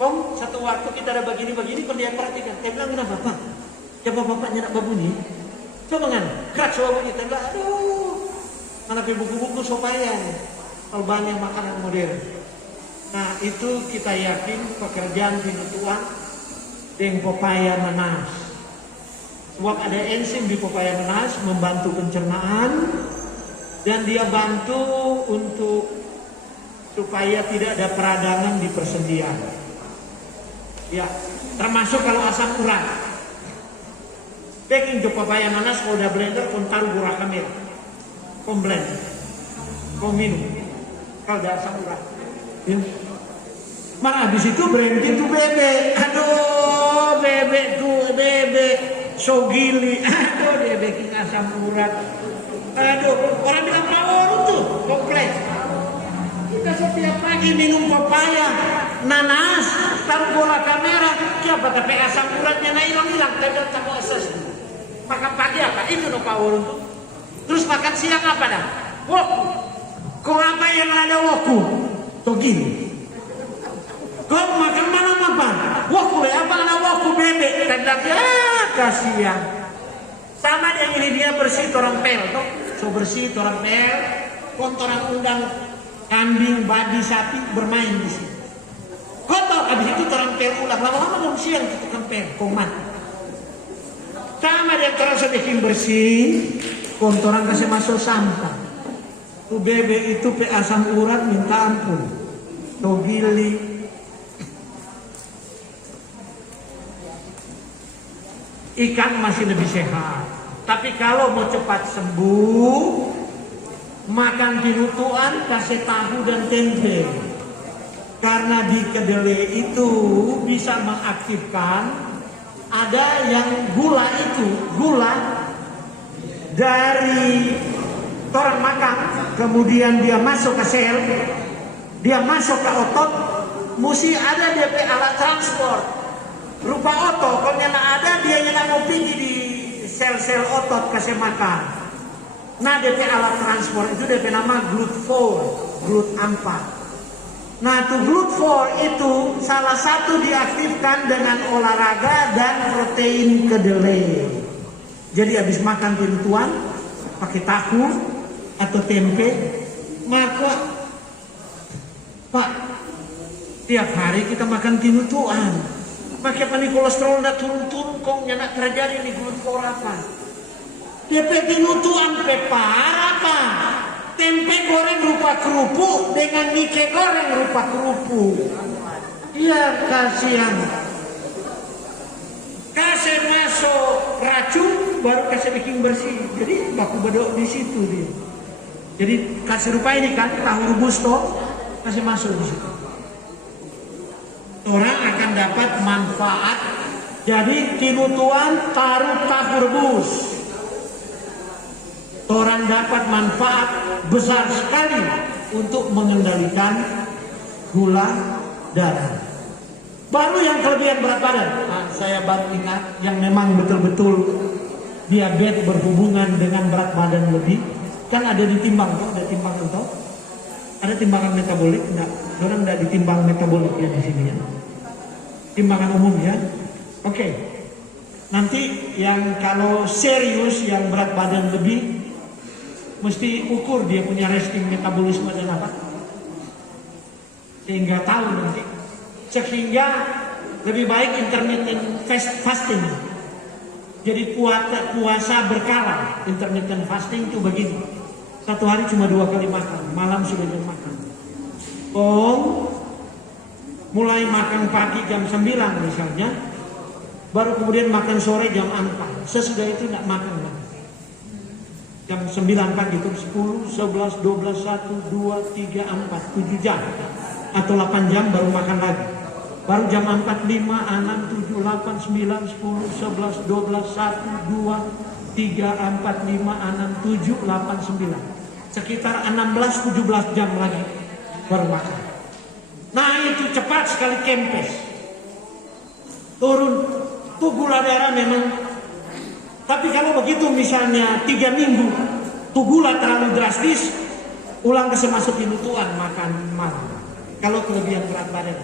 Kom satu waktu kita ada begini-begini, kalau dia perhatikan, dia bilang kenapa Pak? Coba bapaknya nak berbunyi. Coba kan, kerak coba bunyi. Dia bilang, aduh, mana buku-buku supaya kalau banyak makanan modern. Nah itu kita yakin pekerjaan tinutuan dengan pepaya nanas. Sebab ada enzim di pepaya nanas membantu pencernaan. Dan dia bantu untuk supaya tidak ada peradangan di persendian. Ya, termasuk kalau asam urat. Baking ke pepaya nanas kalau udah blender, kau taruh gula kamera, kau blend, kau minum. Kalau ada asam urat. Ya. Mana habis itu berhenti tuh bebek. Aduh, bebek so gili. Aduh, dia baking asam urat. Aduh, orang bilang rawon tuh kompleks. Kita setiap pagi minum pepaya, nanas, taruh bola kamera, siapa tapi asam uratnya na hilang, tapi tak asas. Makan pagi apa? Itu no power tuh. Terus makan siang apa dah? Woku. Kau apa yang ada woku? Tuh gini. Kau makan malam apa? Woku ya, apa ada woku bebek? Tanda kasihan. Sama yang ini dia bersih orang pel, toh. So bersih orang pel, kontoran undang kambing, babi, sapi bermain di sini. kotor, habis itu terang pel ulang, lama-lama dong siang kita kempel, komat. Sama dia terasa bikin bersih, kontoran kasih masuk sampah. Tu bebek itu pe asam urat minta ampun, togili. Ikan masih lebih sehat. Tapi kalau mau cepat sembuh, makan tinutuan, kasih tahu dan tempe. Karena di kedelai itu bisa mengaktifkan, ada yang gula itu, gula dari orang makan, kemudian dia masuk ke sel, dia masuk ke otot, mesti ada DP alat transport. Rupa otot, kalau nyana ada, dia nyana mau pergi di sel-sel otot kasih makan. Nah DP alat transport itu DP nama GLUT4, GLUT4. Nah tuh GLUT4 itu salah satu diaktifkan dengan olahraga dan protein kedelai. Jadi habis makan tinutuan pakai tahu atau tempe, maka Pak, tiap hari kita makan tinutuan. Pakai pani kolesterol ndak turun-turun kok nyanak terjadi nih GLUT4 apa? DP tinutuan pepar apa? Tempe goreng rupa kerupuk dengan mie goreng rupa kerupuk. Iya kasihan. Kasih masuk racun baru kasih bikin bersih. Jadi baku bedok di situ dia. Jadi kasih rupa ini kan tahu rebus toh kasih masuk di situ. Orang akan dapat manfaat. Jadi tinutuan taruh tahu rebus. Orang dapat manfaat besar sekali untuk mengendalikan gula darah. Baru yang kelebihan berat badan. Nah, saya baru ingat yang memang betul-betul diabetes berhubungan dengan berat badan lebih. Kan ada ditimbang toh, ada timbangan toh. Ada timbangan metabolik, enggak? Orang enggak ditimbang metabolik ya di sini ya. Timbangan umum ya. Oke. Nanti yang kalau serius yang berat badan lebih mesti ukur dia punya resting metabolisme dan apa, sehingga tahu nanti. Sehingga lebih baik intermittent fasting. Jadi puasa berkala. Intermittent fasting itu begini, satu hari cuma 2 kali makan, malam sudah jam makan. Mulai makan pagi jam 9 misalnya, baru kemudian makan sore jam 4. Sesudah itu tidak makan lagi. Jam 9 pagi itu 10, 11, 12, 1, 2, 3, 4, 7 jam. Atau 8 jam baru makan lagi. Baru jam 4, 5, 6, 7, 8, 9, 10, 11, 12, 1, 2, 3, 4, 5, 6, 7, 8, 9. Sekitar 16, 17 jam lagi baru makan. Nah itu cepat sekali kempes. Turun. Tuh gula darah memang. Tapi kalau begitu misalnya 3 minggu tuh gula terlalu drastis, ulang kasih masuk tinutuan makan malam. Kalau kelebihan berat badan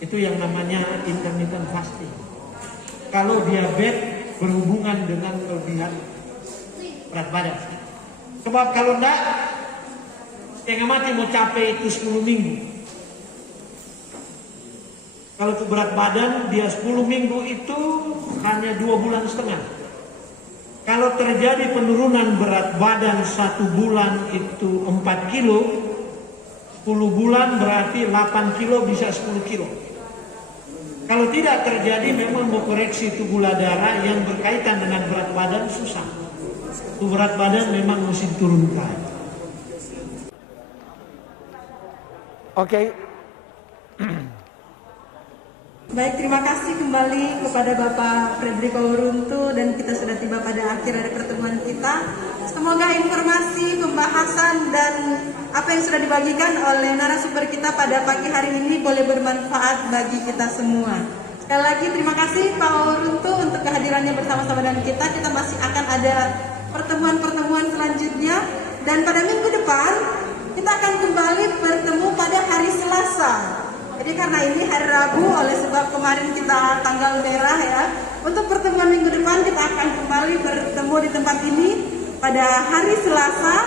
itu yang namanya intermittent fasting. Kalau diabetes berhubungan dengan kelebihan berat badan. Sebab kalau enggak setengah mati mau capai itu 10 minggu. Kalau itu berat badan, dia 10 minggu itu hanya 2,5 bulan. Kalau terjadi penurunan berat badan 1 bulan itu 4 kilo, 10 bulan berarti 8 kilo bisa 10 kilo. Kalau tidak terjadi memang mau koreksi itu gula darah yang berkaitan dengan berat badan susah. Itu berat badan memang mesti turunkan. Oke. Baik, terima kasih kembali kepada Bapak Frederico Uruntu, dan kita sudah tiba pada akhir dari pertemuan kita. Semoga informasi, pembahasan, dan apa yang sudah dibagikan oleh narasumber kita pada pagi hari ini boleh bermanfaat bagi kita semua. Sekali lagi terima kasih Pak Uruntu untuk kehadirannya bersama-sama dengan kita. Kita masih akan ada pertemuan-pertemuan selanjutnya, dan pada minggu depan kita akan kembali bertemu pada hari Selasa. Jadi karena ini hari Rabu, oleh sebab kemarin kita tanggal merah ya, untuk pertemuan minggu depan kita akan kembali bertemu di tempat ini pada hari Selasa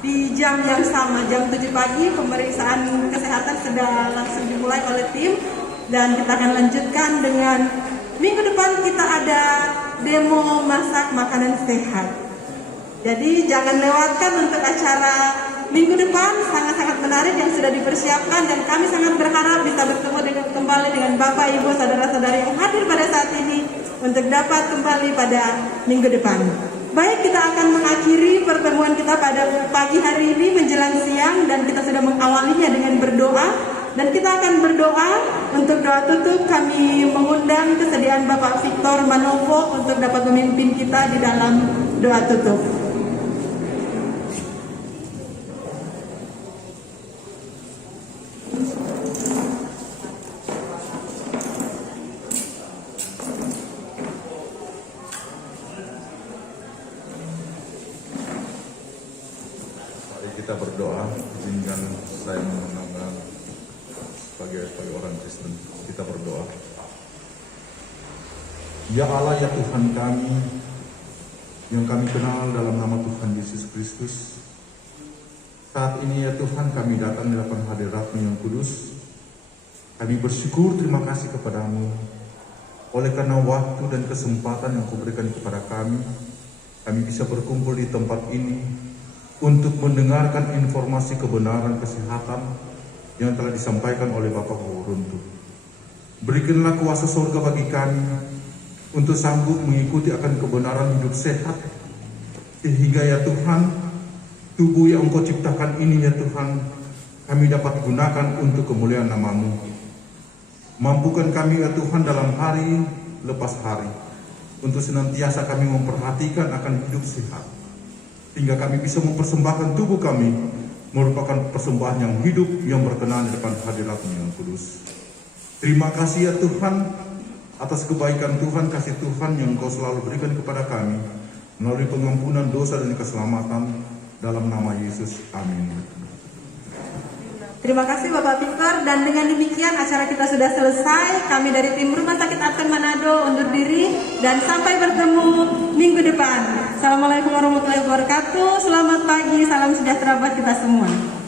di jam yang sama, jam 7 pagi pemeriksaan kesehatan sudah langsung dimulai oleh tim, dan kita akan lanjutkan dengan minggu depan kita ada demo masak makanan sehat. Jadi jangan lewatkan untuk acara minggu depan, sangat-sangat menarik yang sudah dipersiapkan, dan kami sangat berharap bisa bertemu kembali dengan Bapak Ibu saudara-saudari yang hadir pada saat ini untuk dapat kembali pada minggu depan. Baik, kita akan mengakhiri pertemuan kita pada pagi hari ini menjelang siang, dan kita sudah mengawalinya dengan berdoa, dan kita akan berdoa. Untuk doa tutup kami mengundang kesediaan Bapak Victor Manopo untuk dapat memimpin kita di dalam doa tutup. Kita berdoa, izinkan saya mengenal sebagai orang Kristen. Kita berdoa. Ya Allah, ya Tuhan kami, yang kami kenal dalam nama Tuhan Yesus Kristus, saat ini ya Tuhan kami datang di hadapan hadirat-Mu yang kudus. Kami bersyukur, terima kasih kepadamu oleh karena waktu dan kesempatan yang Kau berikan kepada kami bisa berkumpul di tempat ini untuk mendengarkan informasi kebenaran kesehatan yang telah disampaikan oleh Bapak Gubernur. Berikanlah kuasa surga bagi kami untuk sanggup mengikuti akan kebenaran hidup sehat, sehingga ya Tuhan, tubuh yang Engkau ciptakan ini ya Tuhan, kami dapat gunakan untuk kemuliaan nama-Mu. Mampukan kami ya Tuhan dalam hari lepas hari, untuk senantiasa kami memperhatikan akan hidup sehat, hingga kami bisa mempersembahkan tubuh kami merupakan persembahan yang hidup yang berkenan di depan hadirat-Mu yang kudus. Terima kasih ya Tuhan atas kebaikan Tuhan, kasih Tuhan yang Engkau selalu berikan kepada kami melalui pengampunan dosa dan keselamatan dalam nama Yesus. Amin. Terima kasih Bapak Victor, dan dengan demikian acara kita sudah selesai. Kami dari tim Rumah Sakit Advent Manado undur diri, dan sampai bertemu minggu depan. Assalamualaikum warahmatullahi wabarakatuh. Selamat pagi, salam sejahtera buat kita semua.